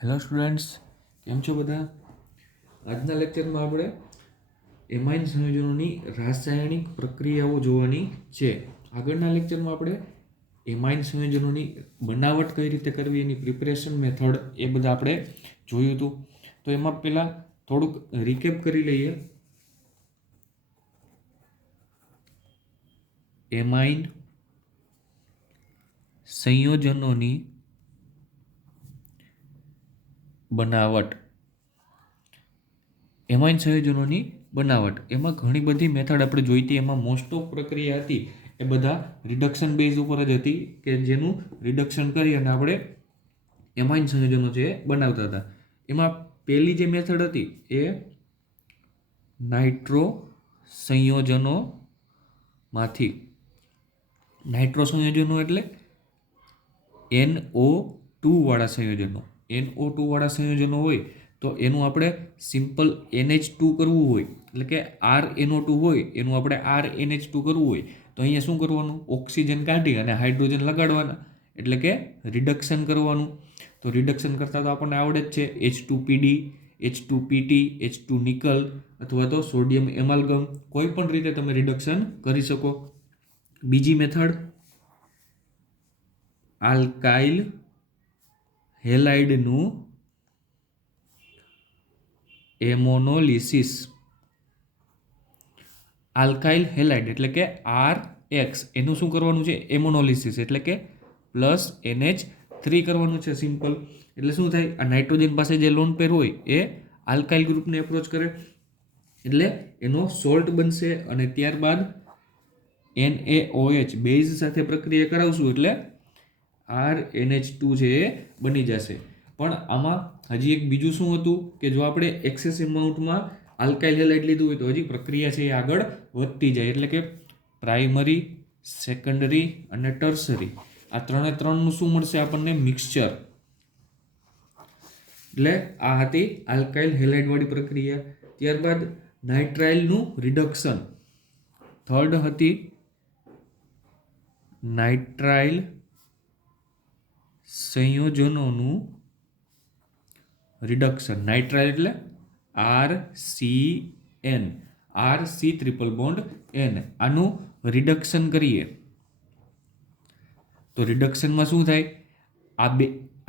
Hello students, કેમ છો બધા? આજના લેક્ચરમાં આપણે એમાઇન સંયોજનોની રાસાયણિક પ્રક્રિયાઓ જોવાની છે. આગળના લેક્ચરમાં આપણે એમાઇન સંયોજનોની બનાવટ કઈ રીતે કરવી, એની પ્રિપરેશન મેથડ એ બધા આપણે જોયું હતું. તો એમાં પહેલાં થોડુંક રિકેપ કરી લઈએ. એમાઇન સંયોજનોની બનાવટ. એમાઇન સંયોજનોની બનાવટ એમાં ઘણી બધી મેથડ આપણે જોઈ હતી. એમાં મોસ્ટ ઓફ પ્રક્રિયા હતી એ બધા રિડક્શન બેઝ ઉપર જ હતી, કે જેનું રિડક્શન કરી અને આપણે એમાઇન સંયોજનો જે બનાવતા હતા. એમાં પહેલી જે મેથડ હતી એ નાઇટ્રો સંયોજનોમાંથી. નાઇટ્રો સંયોજનો એટલે NO2 વાળા સંયોજનો. NO2 વાળા સંયોજનો હોય તો એનું આપણે સિમ્પલ NH2 કરવું હોય, એટલે કે RNO2 હોય એનું આપણે RNH2 કરવું હોય તો અહીંયા શું કરવાનું? ઓક્સિજન કાઢી અને હાઇડ્રોજન લગાડવાના, એટલે કે રિડક્શન કરવાનું. તો રિડક્શન કરતાં તો આપણને આવડે જ છે, H2PD, H2PT, H2 નિકલ અથવા તો સોડિયમ એમાલ્ગમ, કોઈ પણ રીતે તમે રિડક્શન કરી શકો. બીજી મેથડ આલ્કાઇલ હેલાઇડનું એમોનોલિસિસ. આલ્કાઇલ હેલાઇડ એટલે કે RX, એનું શું કરવાનું છે? એમોનોલિસિસ, એટલે કે પ્લસ NH3 કરવાનું છે. સિમ્પલ. એટલે શું થાય? આ નાઇટ્રોજન પાસે જે લોન પેર હોય એ આલ્કાઇલ ગ્રુપને એપ્રોચ કરે એટલે એનો સોલ્ટ બનશે, અને ત્યારબાદ NaOH બેઝ સાથે પ્રક્રિયા કરાવશું એટલે RNH2 છે એ બની જશે. પણ આમાં હજી એક બીજું શું હતું કે જો આપણે એક્સેસ અમાઉન્ટમાં આલ્કાઇલ હેલાઇડ લીધું હોય તો હજી પ્રક્રિયા છે એ આગળ વધતી જાય, એટલે કે પ્રાઇમરી, સેકન્ડરી અને ટર્સરી આ ત્રણનું શું મળશે આપણને? મિક્સચર. એટલે આ હતી આલ્કાઇલ હેલાઇડ વાળી પ્રક્રિયા. ત્યારબાદ નાઇટ્રાઇલનું રિડક્શન. થર્ડ હતી નાઇટ્રાઇલ સંયોજનોનું રિડક્શન. નાઇટ્રાઇલ એટલે RCN, RC triple bond N. આનું રિડક્શન કરીએ તો રિડક્શનમાં શું થાય?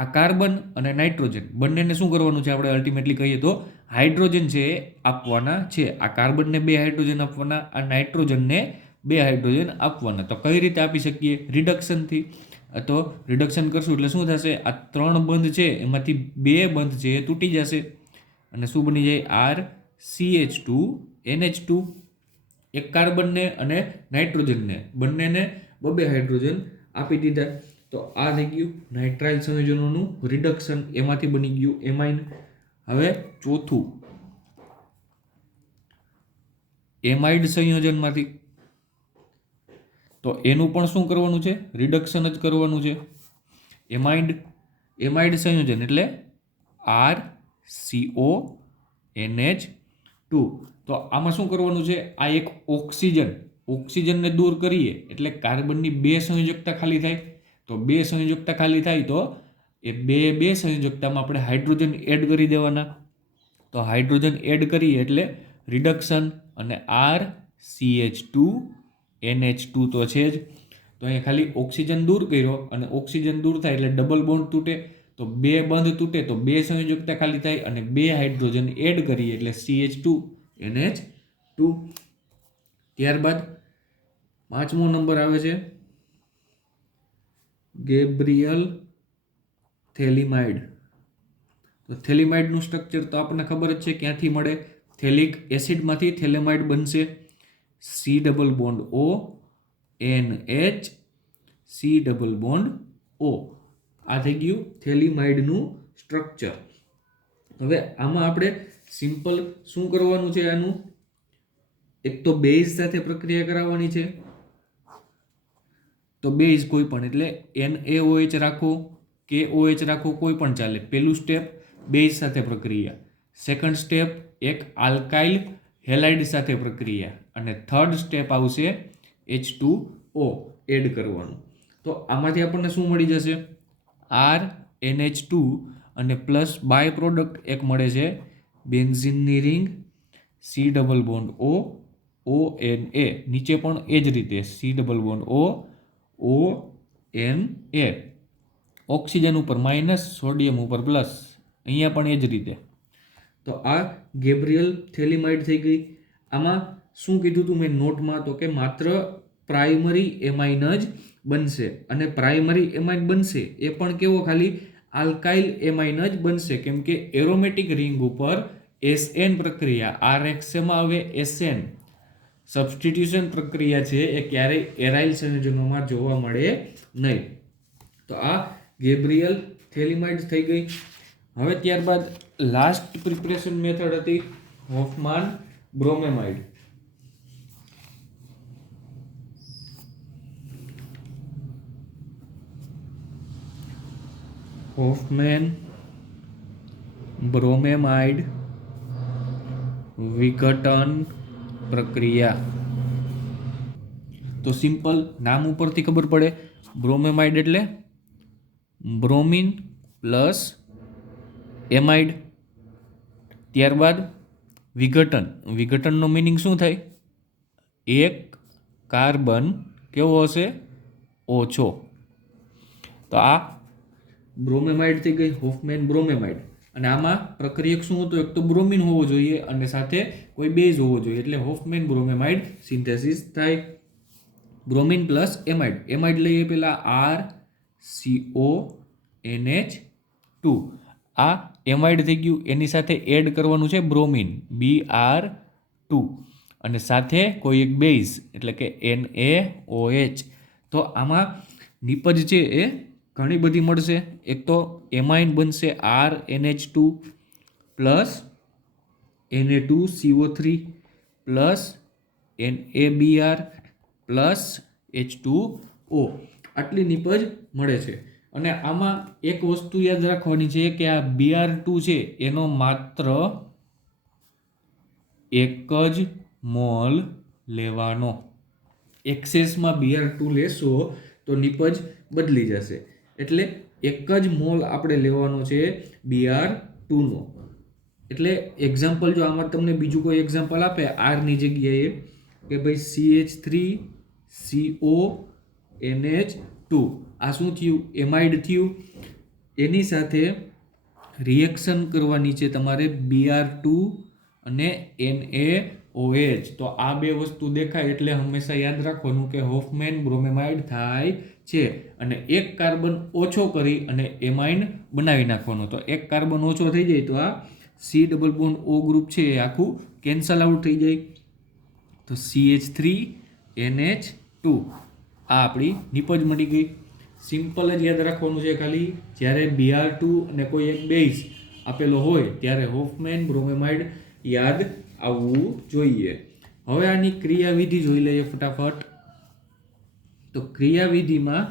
આ કાર્બન અને નાઇટ્રોજન બંનેને શું કરવાનું છે? આપણે અલ્ટિમેટલી કહીએ તો હાઇડ્રોજન છે એ આપવાના છે. આ કાર્બનને 2 હાઇડ્રોજન આપવાના, આ નાઇટ્રોજનને 2 હાઇડ્રોજન આપવાના. તો કઈ રીતે આપી શકીએ? રિડક્શનથી. તો રિડક્શન કરશું એટલે શું થશે? આ 3 બંધ છે એમાંથી 2 બંધ છે એ તૂટી જશે અને શું બની જાય? RCH2 NH2. એક કાર્બનને અને નાઇટ્રોજનને બંનેને 2 હાઇડ્રોજન આપી દીધા. તો આ થઈ ગયું નાઇટ્રાઇલ સંયોજનોનું રિડક્શન, એમાંથી બની ગયું એમાઇન. હવે ચોથું એમાઇડ સંયોજનમાંથી. તો એનું પણ શું કરવાનું છે? રિડક્શન જ કરવાનું છે. એમાઇડ સંયોજન એટલે RCONH2. તો આમાં શું કરવાનું છે? આ એક ઓક્સિજનને દૂર કરીએ એટલે કાર્બનની 2 સંયોજકતા ખાલી થાય. તો 2 સંયોજકતા ખાલી થાય તો એ બે સંયોજકતામાં આપણે હાઇડ્રોજન એડ કરી દેવાના. તો હાઇડ્રોજન એડ કરીએ એટલે રિડક્શન, અને RCH2 NH2 તો છે જ. તો અહીંયા ખાલી ઓક્સિજન દૂર કર્યો અને ઓક્સિજન દૂર થાય એટલે ડબલ બોન્ડ તૂટે. તો 2 બંધ તૂટે તો 2 સંયોજકતા ખાલી થાય અને 2 હાઇડ્રોજન એડ કરીએ એટલે CH2 NH2. ત્યારબાદ 5મો નંબર આવે છે ગેબ્રિયલ થેલિમાઇડ. તો થેલિમાઇડનું સ્ટ્રક્ચર તો આપણને ખબર જ છે ક્યાંથી મળે? થેલિક એસિડમાંથી થેલેમાઇડ બનશે. C double bond O NH C double bond O. આ થઈ ગયું થેલિમાઇડનું સ્ટ્રક્ચર. હવે આમાં આપણે સિમ્પલ શું કરવાનું છે? આનું એક તો બેઝ સાથે પ્રક્રિયા કરાવવાની છે. તો બેઝ કોઈ પણ, એટલે NaOH રાખો, KOH રાખો, કોઈ પણ ચાલે. પહેલું સ્ટેપ બેઝ સાથે પ્રક્રિયા. સેકન્ડ સ્ટેપ એક આલ્કાઇલ હેલાઇડ સાથે પ્રક્રિયા, અને થર્ડ સ્ટેપ આવશે H2O એડ કરવાનું. તો આમાંથી આપણને શું મળી જશે? RNH2 અને પ્લસ બાય પ્રોડક્ટ એક મળે છે બેન્ઝીનની ring C double bond O N A, નીચે પણ એ જ રીતે C double bond O N A, oxygen ઉપર માઇનસ, સોડિયમ ઉપર પ્લસ, અહીંયા પણ એ જ રીતે. તો આ ગેબ્રિયલ થેલિમાઇડ થઈ ગઈ. આમાં શું કીધું તું મેં નોટમાં, તો કે માત્ર પ્રાઇમરી એમાઇન જ બનશે, અને પ્રાઇમરી એમાઇન બનશે એ પણ કેવો, ખાલી આલ્કાઇલ એમાઇન જ બનશે, કેમ કે એરોમેટિક રિંગ ઉપર એસએન પ્રક્રિયા, આર એક્સ શેમાં આવે, એસએન સબસ્ટિટ્યુશન પ્રક્રિયા છે એ ક્યારેય એરાઇલ સંયોજનોમાં જોવા મળે નહીં. તો આ ગેબ્રિયલ થેલિમાઇડ થઈ ગઈ. હવે ત્યારબાદ લાસ્ટ પ્રિપરેશન મેથડ હતી હોફમાન બ્રોમેમાઇડ. હોફમેન બ્રોમેમાઇડ વિઘટન પ્રક્રિયા. તો સિમ્પલ નામ ઉપરથી ખબર પડે, બ્રોમેમાઇડ એટલે બ્રોમિન પ્લસ એમાઇડ. ત્યારબાદ વિઘટન. વિઘટનનો મિનિંગ શું થાય? એક કાર્બન કેવો હશે? ઓછો. તો આ બ્રોમેમાઇડ થઈ ગઈ, હોફમેન બ્રોમેમાઇડ. અને આમાં પ્રક્રિયક શું હતું? એક તો બ્રોમિન હોવો જોઈએ અને સાથે કોઈ બેઝ હોવો જોઈએ, એટલે હોફમેન બ્રોમેમાઇડ સિન્થેસિસ થાય. Bromine plus amide. એમાઇડ લઈએ પહેલા RCONH2. આ એમાઇડ થઈ ગયું, એની સાથે એડ કરવાનું છે બ્રોમિન Br2, અને સાથે કોઈ એક બેઝ એટલે કે NaOH. તો આમાં નિપજ છે એ ઘણી બધી મળશે. એક તો એમાઇન બનશે RNH2 plus Na2CO3 plus NaBr plus H2O. આટલી નિપજ મળે છે. અને આમાં એક વસ્તુ યાદ રાખવાની છે કે આ Br2 છે એનો માત્ર એક જ મોલ લેવાનો. એક્સેસમાં Br2 લેશો તો નિપજ બદલી જશે, એટલે એક જ મોલ આપણે લેવાનો છે Br2 નો. એટલે એક્ઝામ્પલ જો આમાં તમને બીજું કોઈ એક્ઝામ્પલ આપે આરની જગ્યાએ કે ભાઈ CH3CONH2, આ શું થયું? એમાઇડ થયું. એની સાથે રિએક્શન કરવાની છે તમારે Br2 અને NaOH. તો આ બે વસ્તુ દેખાય એટલે હંમેશા યાદ રાખવાનું કે હોફમેન બ્રોમેમાઇડ થાય છે. અને એક કાર્બન ઓછો કરી અને એમાઇન બનાવી નાખવાનો. તો એક કાર્બન ઓછો થઈ જાય તો આ C double bond O group છે એ આખું કેન્સલ આઉટ થઈ જાય. તો CH3NH2 આ આપણી નિપજ મળી ગઈ. સિમ્પલ જ યાદ રાખવાનું છે ખાલી, જ્યારે Br2 અને કોઈ એક બેઝ આપેલો હોય ત્યારે હોફમેન બ્રોમેમાઇડ યાદ આવવું જોઈએ. હવે આની ક્રિયાવિધિ જોઈ લઈએ ફટાફટ. તો ક્રિયાવિધિમાં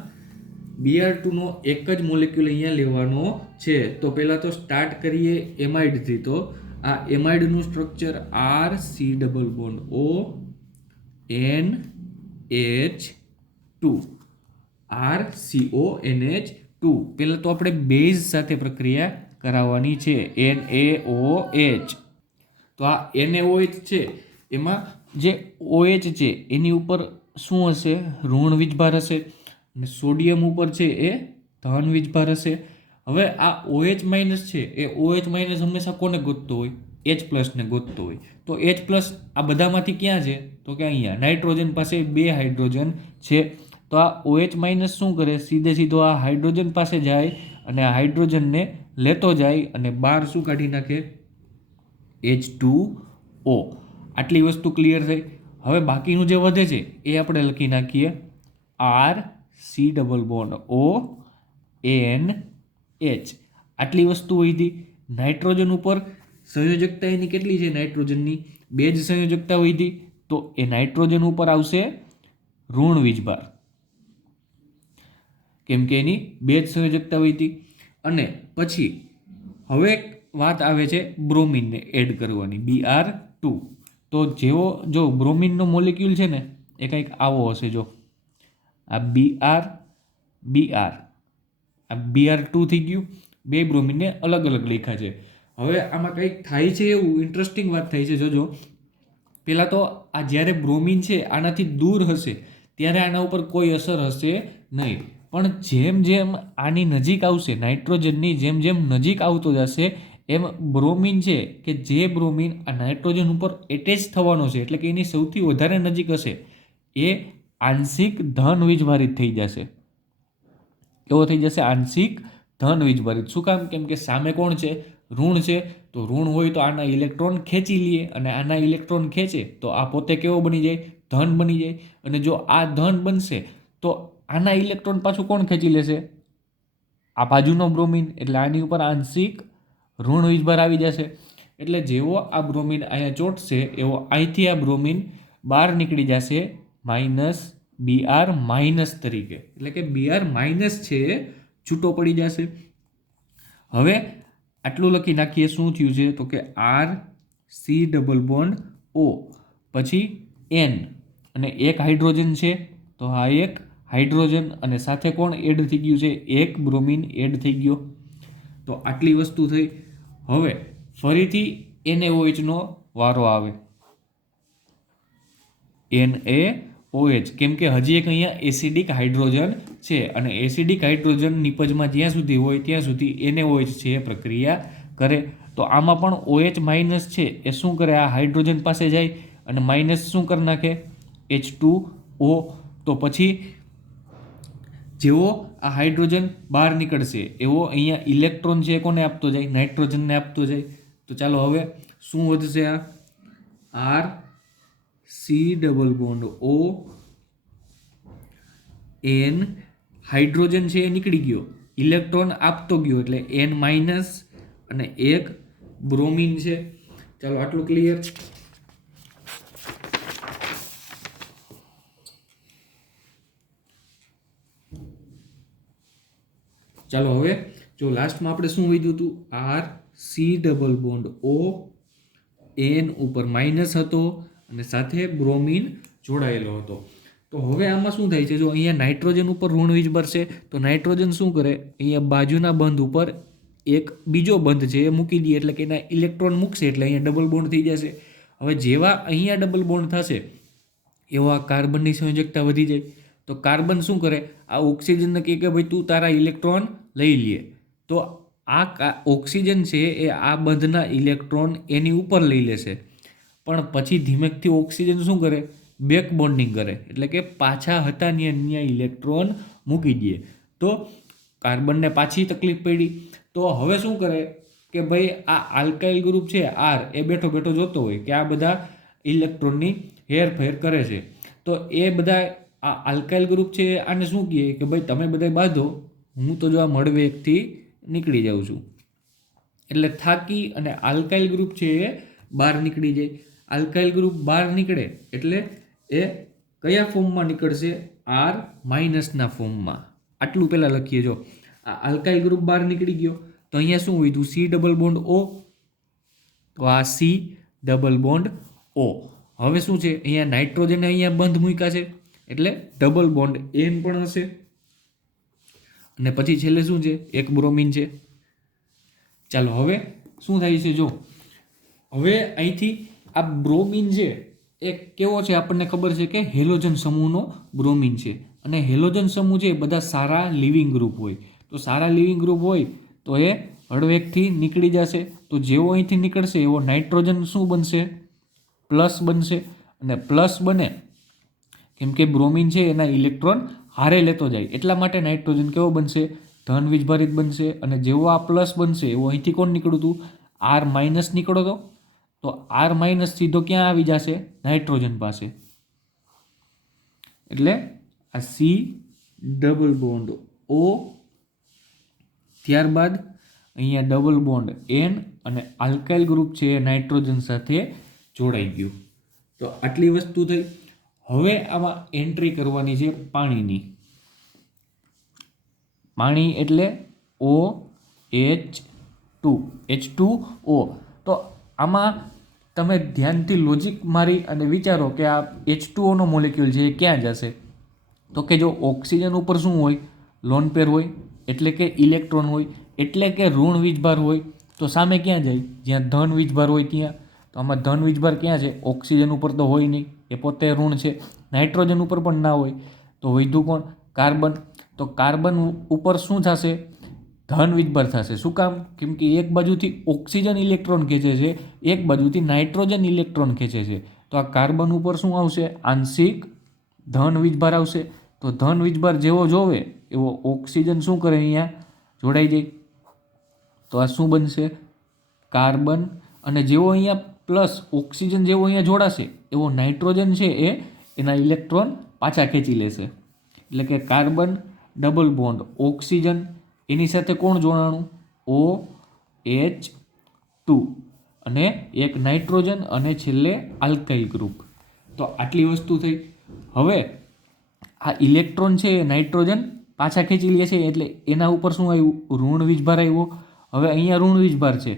Br2 નો એક જ મોલેક્યુલ અહીંયા લેવાનો છે. તો પહેલાં તો સ્ટાર્ટ કરીએ એમાઇડથી. તો આ એમાઇડનું સ્ટ્રક્ચર RC≡ONH2. RCONH2. પહેલાં તો આપણે બેઝ સાથે પ્રક્રિયા કરાવવાની છે NaOH. તો આ NaOH છે એમાં જે OH છે એની ઉપર શું હશે? ઋણ વીજભાર હશે, અને સોડિયમ ઉપર છે એ ધન વીજભાર હશે. હવે આ OH માઇનસ છે એ OH માઇનસ હંમેશા કોને ગોતતો હોય? H પ્લસને ગોતતો હોય. તો H પ્લસ આ બધામાંથી ક્યાં છે? તો કે અહીંયા નાઇટ્રોજન પાસે 2 હાઇડ્રોજન છે. તો આ OH માઇનસ શું કરે? સીધે સીધો આ હાઇડ્રોજન પાસે જાય અને આ હાઇડ્રોજનને લેતો જાય અને બહાર શું કાઢી નાખે? H2O. આટલી વસ્તુ ક્લિયર થઈ. હવે બાકીનું જે વધે છે એ આપણે લખી નાખીએ RC≡ONH. આટલી વસ્તુ વધી. નાઇટ્રોજન ઉપર સંયોજકતા એની કેટલી છે? નાઇટ્રોજનની 2 જ સંયોજકતા વધી. તો એ નાઇટ્રોજન ઉપર આવશે ઋણ વીજભાર, કેમ કે એની 2 જ સંયોજકતા વધી. અને પછી હવે વાત આવે છે બ્રોમિનને એડ કરવાની, Br2. તો જેવો જો બ્રોમિનનો મોલેક્યુલ છે ને એ કંઈક આવો હશે. જો આ Br, આ Br2 થઈ ગયું. બે બ્રોમિનને અલગ અલગ લખ્યા છે. હવે આમાં કંઈક થાય છે એવું ઇન્ટરેસ્ટિંગ વાત થાય છે. જોજો, પહેલાં તો આ જ્યારે બ્રોમિન છે આનાથી દૂર હશે ત્યારે આના ઉપર કોઈ અસર હશે નહીં, પણ જેમ જેમ આની નજીક આવશે, નાઇટ્રોજનની જેમ જેમ નજીક આવતો જશે એમ બ્રોમિન છે કે જે બ્રોમિન આ નાઇટ્રોજન ઉપર એટેચ થવાનો છે, એટલે કે એની સૌથી વધારે નજીક હશે, એ આંશિક ધન વીજભારિત થઈ જશે. કેવો થઈ જશે? આંશિક ધન વીજભારિત. શું કામ? કેમ કે સામે કોણ છે? ઋણ છે. તો ઋણ હોય તો આના ઇલેક્ટ્રોન ખેંચી લઈએ, અને આના ઇલેક્ટ્રોન ખેંચે તો આ પોતે કેવો બની જાય? ધન બની જાય. અને જો આ ધન બનશે તો આના ઇલેક્ટ્રોન પાછું કોણ ખેંચી લેશે? આ બાજુનો બ્રોમિન. એટલે આની ઉપર આંશિક ઋણ વીજભાર આવી જશે. એટલે જેવો આ બ્રોમિન અહીંયા ચોંટશે એવો અહીંથી આ બ્રોમિન બહાર નીકળી જશે -Br- તરીકે. એટલે કે Br- છે એ છૂટો પડી જશે. હવે આટલું લખી નાખીએ. શું થયું છે? તો કે RC≡O પછી N અને એક હાઇડ્રોજન છે, તો આ એક હાઇડ્રોજન અને સાથે કોણ એડ થઈ ગયું છે? એક બ્રોમિન એડ થઈ ગયો. તો આટલી વસ્તુ થઈ. હવે ફરીથી NaOH નો વારો આવે. NaOH, કેમ કે હજી એક અહીંયા એસિડિક હાઇડ્રોજન છે, અને એસિડિક હાઇડ્રોજન નિપજમાં જ્યાં સુધી હોય ત્યાં સુધી NaOH છે એ પ્રક્રિયા કરે. તો આમાં પણ OH- છે એ શું કરે? આ હાઇડ્રોજન પાસે જાય અને માઇનસ શું કરી નાખે? H2O. તો પછી જેવો આ હાઇડ્રોજન બહાર નીકળશે એવો અહીંયા ઇલેક્ટ્રોન છે કોને આપતો જાય? નાઇટ્રોજનને આપતો જાય. તો ચાલો હવે શું વધશે? આ RC≡O N, હાઇડ્રોજન છે એ નીકળી ગયો, ઇલેક્ટ્રોન આપતો ગયો એટલે N- અને એક બ્રોમિન છે. ચાલો આટલું ક્લિયર. ચાલો હવે જો લાસ્ટમાં આપણે શું વધ્યું હતું? RC≡O N ઉપર માઇનસ હતો અને સાથે બ્રોમિન જોડાયેલો હતો. તો હવે આમાં શું થાય છે? જો અહીંયા નાઇટ્રોજન ઉપર ઋણ વીજભાર છે તો નાઇટ્રોજન શું કરે? અહીંયા બાજુના બંધ ઉપર એક બીજો બંધ છે એ મૂકી દઈએ, એટલે કે એના ઇલેક્ટ્રોન મૂકશે એટલે અહીંયા ડબલ બોન્ડ થઈ જશે. હવે જેવા અહીંયા ડબલ બોન્ડ થશે એવો આ કાર્બનની સંયોજકતા વધી જાય. તો કાર્બન શું કરે? આ ઓક્સિજનને કહે કે ભાઈ તું તારા ઇલેક્ટ્રોન લઈ લે. તો આ ઓક્સિજન છે એ આ બંધના ઇલેક્ટ્રોન એની ઉપર લઈ લેશે, પણ પછી ધીમેકથી ઓક્સિજન શું કરે? બેક બોન્ડિંગ કરે, એટલે કે પાછા હતા ત્યાં ઇલેક્ટ્રોન મૂકી દે. તો કાર્બનને પાછી તકલીફ પડી. તો હવે શું કરે કે ભાઈ આ આલ્કાઇલ ગ્રુપ છે R એ બેઠો બેઠો જોતો હોય કે આ બધા ઇલેક્ટ્રોનની હેરફેર કરે છે. તો એ બધા આ આલ્કાઇલ ગ્રુપ છે આને શું કહે કે ભાઈ તમે બધા બાંધો, હું તો જો આ મળવેકથી નીકળી જાઉં છું. એટલે થાકી અને આલ્કાઇલ ગ્રુપ છે એ બહાર નીકળી જાય. આલ્કાઇલ ગ્રુપ બહાર નીકળે એટલે એ કયા ફોર્મમાં નીકળશે? R- ફોર્મમાં. આટલું પહેલાં લખીએ. જો આ આલ્કાઇલ ગ્રુપ બહાર નીકળી ગયો તો અહીંયા શું હોય? C≡O. તો આ C≡O. હવે શું છે? અહીંયા નાઇટ્રોજન અહીંયા બંધ મૂક્યા છે એટલે ડબલ બોન્ડ N પણ હશે, અને પછી છેલ્લે શું છે? એક બ્રોમિન છે. ચાલો હવે શું થાય છે? જો હવે અહીંથી આ બ્રોમિન છે એ કેવો છે? આપણને ખબર છે કે હેલોજન સમૂહનો બ્રોમિન છે, અને હેલોજન સમૂહ છે એ બધા સારા લિવિંગ ગ્રુપ હોય. તો સારા લિવિંગ ગ્રુપ હોય તો એ હળવેકથી નીકળી જશે. તો જેવો અહીંથી નીકળશે એવો નાઇટ્રોજન શું બનશે? પ્લસ બનશે. અને પ્લસ બને કેમ કે બ્રોમિન છે એના ઇલેક્ટ્રોન હારે લેતો જાય, એટલા માટે નાઇટ્રોજન કેવો બનશે? ધન વીજભારિત બનશે. અને જેવો આ પ્લસ બનશે એવો અહીંથી કોણ નીકળ્યું હતું? R- નીકળો હતો. તો R- સીધો ક્યાં આવી જશે? નાઇટ્રોજન પાસે. એટલે આ C≡O, ત્યારબાદ અહીંયા ડબલ બોન્ડ N અને આલ્કાઇલ ગ્રુપ છે એ નાઇટ્રોજન સાથે જોડાઈ ગયું. તો આટલી વસ્તુ થઈ. હવે આમાં એન્ટ્રી કરવાની છે પાણીની. પાણી એટલે H2O. તો આમાં તમે ધ્યાનથી લોજિક મારી અને વિચારો કે આ H2O મોલેક્યુલ છે એ ક્યાં જશે? તો કે જો ઓક્સિજન ઉપર શું હોય? લોન પેર હોય, એટલે કે ઇલેક્ટ્રોન હોય. એટલે કે ઋણ વીજભાર હોય તો સામે ક્યાં જાય? જ્યાં ધન વીજભાર હોય ત્યાં. તો આમાં ધન વીજભાર ક્યાં છે? ઓક્સિજન ઉપર તો હોય નહીં, એ પોતે ઋણ છે. નાઇટ્રોજન ઉપર પણ ના હોય. તો વધ્યું કોણ? કાર્બન. તો કાર્બન ઉપર શું થશે? ધન વીજભાર થશે. શું કામ? કેમ કે એક બાજુથી ઓક્સિજન ઇલેક્ટ્રોન ખેંચે છે, એક બાજુથી નાઇટ્રોજન ઇલેક્ટ્રોન ખેંચે છે. તો આ કાર્બન ઉપર શું આવશે? આંશિક ધન વીજભાર આવશે. તો ધન વીજભાર જેવો જોવે એવો ઓક્સિજન શું કરે? અહીંયા જોડાઈ જાય. તો આ શું બનશે? કાર્બન. અને જેવો અહીંયા પ્લસ ઓક્સિજન જેવો અહીંયા જોડાશે એવો નાઇટ્રોજન છે એ એના ઇલેક્ટ્રોન પાછા ખેંચી લેશે. એટલે કે કાર્બન ડબલ બોન્ડ ઓક્સિજન, એની સાથે કોણ જોડાણું? OH2 અને એક નાઇટ્રોજન અને છેલ્લે આલ્કાઇલ ગ્રુપ. તો આટલી વસ્તુ થઈ. હવે આ ઇલેક્ટ્રોન છે એ નાઇટ્રોજન પાછા ખેંચી લે છે એટલે એના ઉપર શું આવ્યું? ઋણ વીજભાર આવ્યો. હવે અહીંયા ઋણ વીજભાર છે.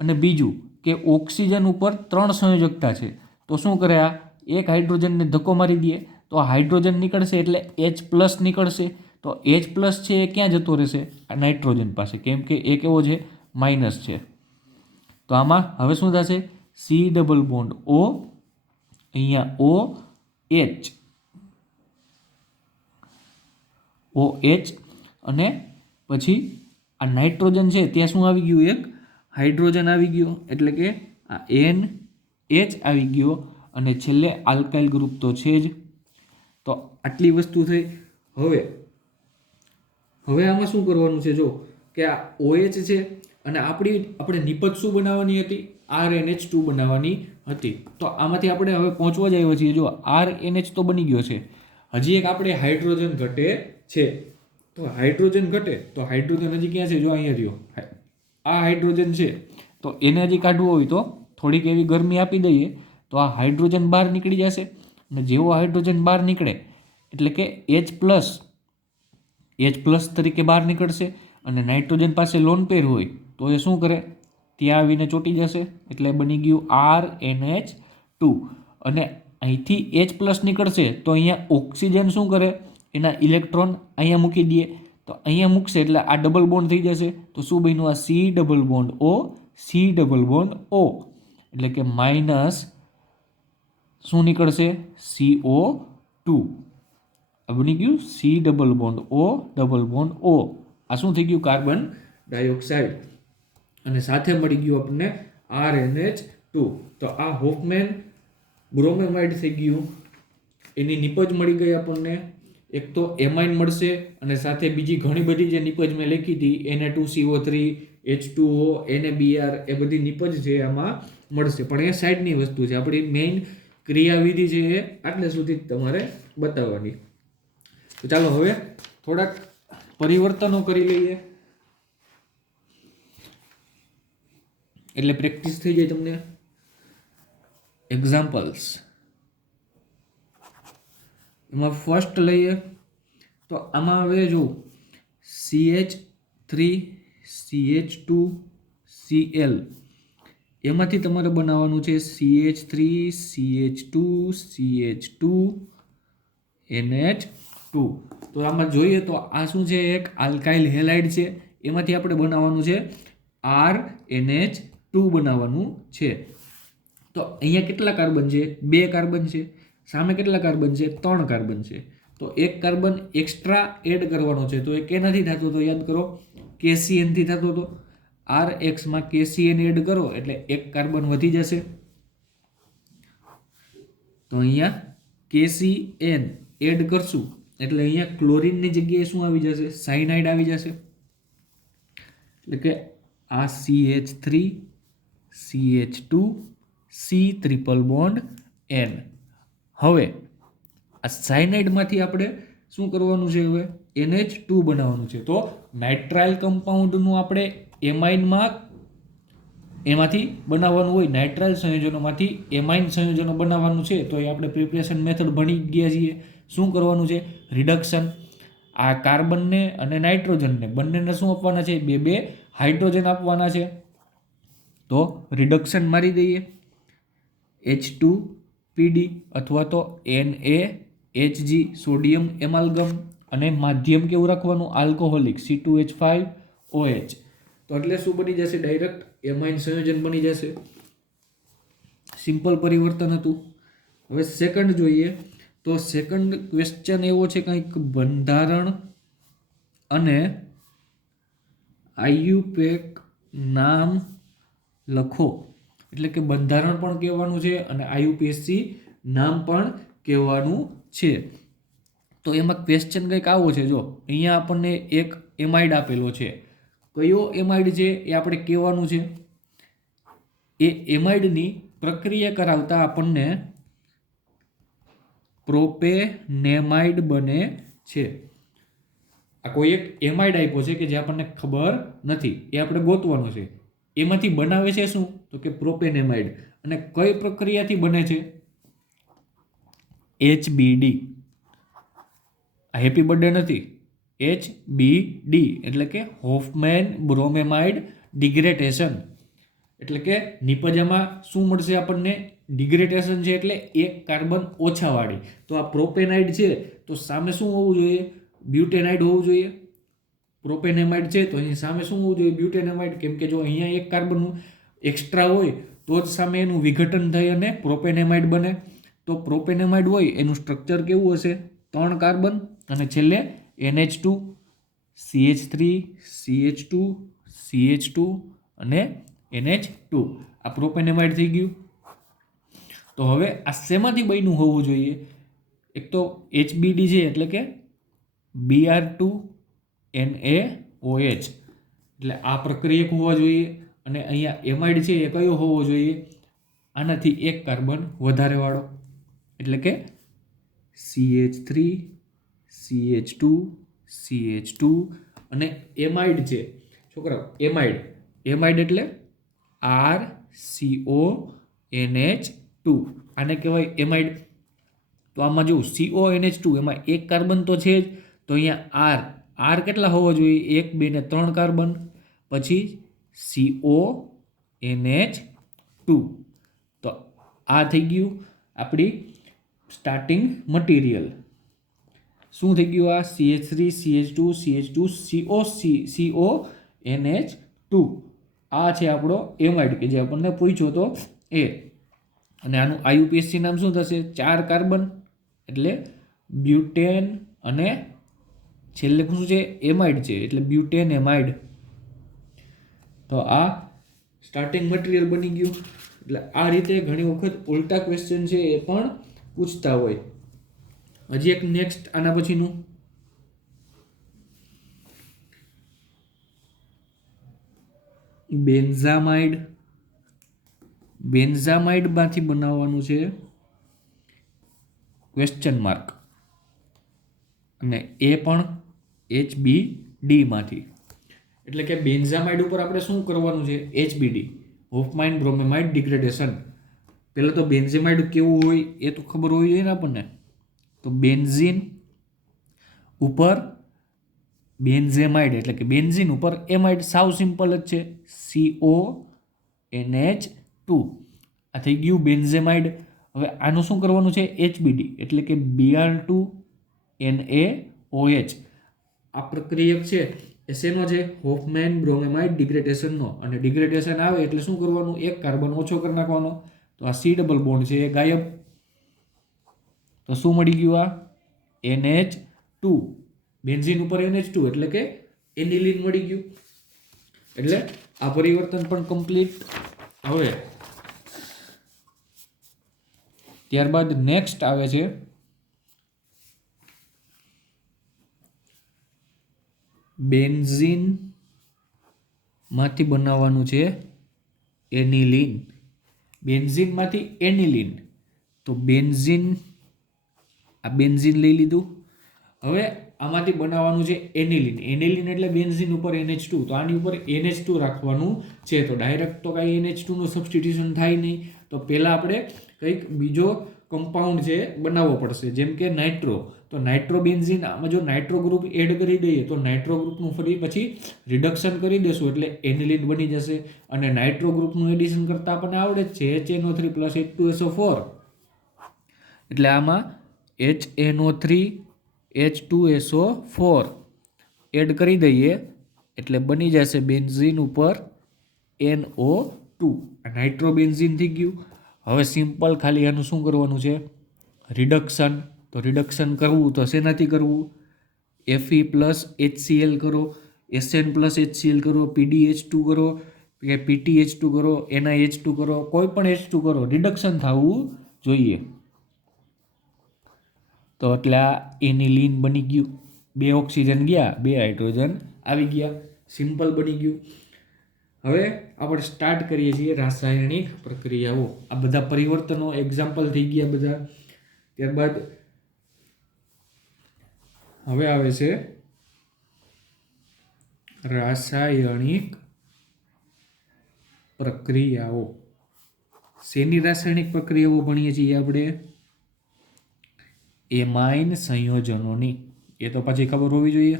અને બીજું કે ઓક્સિજન ઉપર 3 સંયોજકતા છે. તો શું કરે? આ એક હાઇડ્રોજનને ધક્કો મારી દે તો આ હાઇડ્રોજન નીકળશે એટલે H+ નીકળશે. તો H+ છે એ ક્યાં જતો રહેશે? આ નાઇટ્રોજન પાસે, કેમ કે એ કેવો છે? માઇનસ છે. તો આમાં હવે શું થશે? C ડબલ બોન્ડ O, અહીંયા OH અને પછી આ નાઇટ્રોજન છે ત્યાં શું આવી ગયું? એક હાઇડ્રોજન આવી ગયો એટલે કે આ NH આવી ગયો અને છેલ્લે આલ્કાઇલ ગ્રુપ તો છે જ. તો આટલી વસ્તુ થઈ. હવે આમાં શું કરવાનું છે? જો કે આ OH છે અને આપણે નિપજ શું બનાવવાની હતી? RNH2 બનાવવાની હતી. તો આમાંથી આપણે હવે પહોંચવા જ આવ્યા છીએ. જો RNH તો બની ગયો છે, હજી એક આપણે હાઇડ્રોજન ઘટે છે. તો હાઇડ્રોજન ઘટે તો હાઇડ્રોજન હજી ક્યાં છે? જો અહીંયા રહ્યો. આ હાઇડ્રોજન છે તો એને હજી કાઢવું હોય તો થોડીક એવી ગરમી આપી દઈએ તો આ હાઇડ્રોજન બહાર નીકળી જશે. અને જેવો હાઇડ્રોજન બહાર નીકળે એટલે કે H+ તરીકે બહાર નીકળશે. અને નાઇટ્રોજન પાસે લોન પેર હોય તો એ શું કરે? ત્યાં આવીને ચોંટી જશે એટલે બની ગયું RNH2. અને અહીંથી H+ નીકળશે તો અહીંયા ઓક્સિજન શું કરે? એના ઇલેક્ટ્રોન અહીંયા મૂકી દઈએ. તો અહીંયા મૂકશે એટલે આ ડબલ બોન્ડ થઈ જશે. તો શું બન્યું? આ C double bond O, C double bond O એટલે કે માઇનસ શું નીકળશે? CO2. આ બની ગયું C double bond O double bond O. આ શું થઈ ગયું? Carbon dioxide. અને સાથે મળી ગયું આપણને RNH2. તો આ હોફમેન બ્રોમેમાઇડ થઈ ગયું. એની નિપજ મળી ગઈ આપણને. એક તો એમાઇન મળશે અને સાથે બીજી ઘણી બધી જે નિપજ મેં લખી હતી Na2CO3, H2O, NaBr, એ બધી નિપજ છે આમાં મળશે. પણ એ સાઈડની વસ્તુ છે. આપણી મેઇન ક્રિયાવિધિ છે એ આટલે સુધી જ તમારે બતાવવાની. તો ચાલો હવે થોડાક પરિવર્તનો કરી લઈએ એટલે પ્રેક્ટિસ થઈ જાય તમને. એક્ઝામ્પલ્સ એમાં ફર્સ્ટ લઈએ તો આમાં હવે જો CH3, CH2, Cl એમાંથી તમારે બનાવવાનું છે CH3, CH2, CH2, NH2. તો આમાં જોઈએ તો આ શું છે? એક આલ્કાઇલ હેલાઇડ છે. એમાંથી આપણે બનાવવાનું છે RNH2 બનાવવાનું છે. તો અહીંયા કેટલા કાર્બન છે? 2 કાર્બન છે. સામે કેટલા કાર્બન છે? 3 કાર્બન છે. તો એક કાર્બન એક્સ્ટ્રા એડ કરવાનો છે. તો એ કેનાથી થતો હતો? યાદ કરો, KCN થી થતો હતો. RX માં KCN એડ કરો એટલે એક કાર્બન વધી જશે. તો અહીંયા KCN એડ કરશું એટલે અહીંયા ક્લોરીનની જગ્યાએ શું આવી જશે? સાયનાઇડ આવી જશે. એટલે કે આ CH3, CH2, C triple bond N. હવે આ સાયનાઇડમાંથી આપણે શું કરવાનું છે? હવે NH2 બનાવવાનું છે. તો નાઇટ્રાઇલ કમ્પાઉન્ડનું આપણે એમાંથી બનાવવાનું હોય. નાઇટ્રાઇલ સંયોજનોમાંથી એમાઇન સંયોજનો બનાવવાનું છે. તો એ આપણે પ્રિપરેશન મેથડ ભણી ગયા છીએ. શું કરવાનું છે? રિડક્શન. આ કાર્બનને અને નાઇટ્રોજનને બંનેને શું આપવાના છે? 2 હાઇડ્રોજન આપવાના છે. તો રિડક્શન મારી દઈએ. H2PD અથવા તો NaHG સોડિયમ એમાલ્ગમ. અને માધ્યમ કેવું રાખવાનું? Alcoholic C2H5OH. તો એટલે શું બની જશે? ડાયરેક્ટ એમાઇન સંયોજન બની જશે. સિમ્પલ પરિવર્તન હતું. હવે સેકન્ડ જોઈએ તો સેકન્ડ ક્વેશ્ચન એવો છે કંઈક બંધારણ અને આઈયુપેક નામ લખો. એટલે કે બંધારણ પણ કહેવાનું છે અને આઈયુપીએસસી નામ પણ કહેવાનું છે. તો એમાં ક્વેશ્ચન કંઈક આવો છે. જો અહીંયા આપણને એક એમાઇડ આપેલો છે. કયો એમાઇડ છે એ આપણે કહેવાનું છે. એ એમાઇડની પ્રક્રિયા કરાવતા આપણને પ્રોપેનેમાઇડ બને છે. આ કોઈ એક એમાઇડ આપ્યો છે કે જે આપણને ખબર નથી, એ આપણે ગોતવાનું છે. એમાંથી બનાવે છે શું? તો કે પ્રોપેનેમાઇડ. અને કઈ પ્રક્રિયાથી બને છે? HBD. આ હેપી બર્થડે નથી, HBD એટલે કે હોફમેન બ્રોમેમાઇડ ડિગ્રેડેશન. એટલે કે નિપજામાં શું મળશે આપણને? ડિગ્રેડેશન છે એટલે એક કાર્બન ઓછાવાળી. તો આ પ્રોપેનાઇડ છે તો સામે શું હોવું જોઈએ? બ્યુટેનાઇડ હોવું જોઈએ. પ્રોપેનેમાઇડ છે તો અહીં સામે શું હોવું જોઈએ? બ્યુટેનેમાઇડ. કેમ કે જો અહીંયા એક કાર્બન એક્સ્ટ્રા હોય તો જ સામે એનું વિઘટન થઈ અને પ્રોપેનેમાઇડ બને. તો પ્રોપેનેમાઇડ હોય એનું સ્ટ્રક્ચર કેવું હશે? 3 કાર્બન અને છેલ્લે NH2, CH3, CH2, CH2 અને NH2. આ પ્રોપેનેમાઇડ થઈ ગયું. તો હવે આ શેમાંથી બન્યું હોવું જોઈએ? એક તો HBD છે એટલે કે Br2NaOH. એટલે આ પ્રક્રિયક હોવા જોઈએ. અને અહીંયા એમાઇડ છે એ કયો હોવો જોઈએ? આનાથી એક કાર્બન વધારે વાળો. એટલે કે CH3, CH2, CH2 અને એમાઇડ છે છોકરાઓ. એમાઇડ એટલે RCONH2. આને કહેવાય એમાઇડ. તો આમાં જો CONH2 એમાં એક કાર્બન તો છે જ. તો અહીંયા R કેટલા હોવા જોઈએ? 1, 2 ને 3 કાર્બન. પછી CONH2. તો આ થઈ ગયું આપણી સ્ટાર્ટિંગ મટીરિયલ. શું થઈ ગયું? આ CH3, CH2, CH2, CONH2. આ છે આપણો એમાઇડ કે જે આપણને પૂછ્યો તો એ. અને આનું આઈયુપીએસસી નામ શું થશે? 4 કાર્બન એટલે બ્યુટેન અને છેલ્લે શું છે? એમાઇડ છે એટલે બ્યુટેનેમાઇડ. તો આ સ્ટાર્ટિંગ મટીરિયલ બની ગયું. એટલે આ રીતે ઘણી વખત ઉલટા ક્વેશ્ચન છે એ પણ પૂછતા હોય. હજી એક નેક્સ્ટ આના પછીનું બેન્ઝામાઇડમાંથી બનાવવાનું છે ક્વેશ્ચન માર્ક. અને એ પણ HBD માંથી. એટલે કે બેન્ઝામાઇડ ઉપર આપણે શું કરવાનું છે? HBD, Hofmann bromamide degradation. પહેલાં તો બેન્ઝામાઇડ કેવું હોય એ તો ખબર હોવી જોઈએ ને આપણને. તો બેન્ઝીન ઉપર બેન્ઝેમાઇડ એટલે કે બેન્ઝીન ઉપર એમાઇડ. સાવ સિમ્પલ જ છે, CONH2. આ થઈ ગયું બેન્ઝેમાઇડ. હવે આનું શું કરવાનું છે? HBD એટલે કે Br2NaOH. આ પ્રક્રિયક છે એ શેનો છે? હોફમેન બ્રોમેમાઇડ ડિગ્રેડેશનનો. અને ડિગ્રેડેશન આવે એટલે શું કરવાનું? એક કાર્બન ઓછો કરી નાખવાનો. તો આ C ડબલ બોન્ડ છે એ ગાયબ. તો શું મળી ગયું? આ NH2. બેન્ઝીન ઉપર NH2 એટલે કે એનિલીન મળી ગયું. એટલે આ પરિવર્તન પણ કમ્પ્લીટ. હવે ત્યારબાદ નેક્સ્ટ આવે છે બેન્ઝીન માંથી બનાવવાનું છે એનિલીન. બેન્ઝીન માંથી એનિલીન. તો બેન્ઝીન, આ બેન્ઝીન લઈ લીધું. હવે આમાંથી બનાવવાનું છે એનિલીન. એનિલીન એટલે બેન્ઝીન ઉપર NH2. તો આની ઉપર NH2 રાખવાનું છે. તો ડાયરેક્ટ તો કાંઈ NH2 નું સબસ્ટિટ્યુશન થાય નહીં. તો પહેલાં આપણે કંઈક બીજો કમ્પાઉન્ડ છે બનાવવો પડશે, જેમ કે નાઇટ્રો. તો નાઇટ્રોબેન્ઝીન, આમાં જો નાઇટ્રો ગ્રુપ એડ કરી દઈએ તો નાઇટ્રો ગ્રુપનું ફરી પછી રિડક્શન કરી દેશું એટલે એનિલીન બની જશે. અને નાઇટ્રો ગ્રુપનું એડિશન કરતાં આપણને આવડે જ છે HNO3 + H2SO4. એટલે આમાં HNO3 H2SO4 એડ કરી દઈએ એટલે બની જશે બેન્ઝીન ઉપર NO2. નાઇટ્રોબેન્ઝીન થઈ ગયું. હવે સિમ્પલ ખાલી આનું શું કરવાનું છે? રિડક્શન. તો રિડક્શન કરવું તો શેનાથી કરવું? Fe પ્લસ HCl કરો, SN પ્લસ HCl કરો, PdH2 કરો કે PtH2 કરો, NiH2 કરો, કોઈ પણ H2 કરો, રિડક્શન થવું જોઈએ. તો એટલે આ એનિલીન બની ગયું. 2 ઓક્સિજન ગયા, 2 હાઇડ્રોજન આવી ગયા. સિમ્પલ બની ગયું. હવે આપણે સ્ટાર્ટ કરીએ છીએ રાસાયણિક પ્રક્રિયાઓ. આ બધા પરિવર્તનો એક્ઝામ્પલ થઈ ગયા બધા. ત્યારબાદ હવે આવે છે રાસાયણિક પ્રક્રિયાઓ. શેની રાસાયણિક પ્રક્રિયાઓ ભણીએ છીએ આપણે? એમાઇન સંયોજનોની. એ તો પછી ખબર હોવી જોઈએ.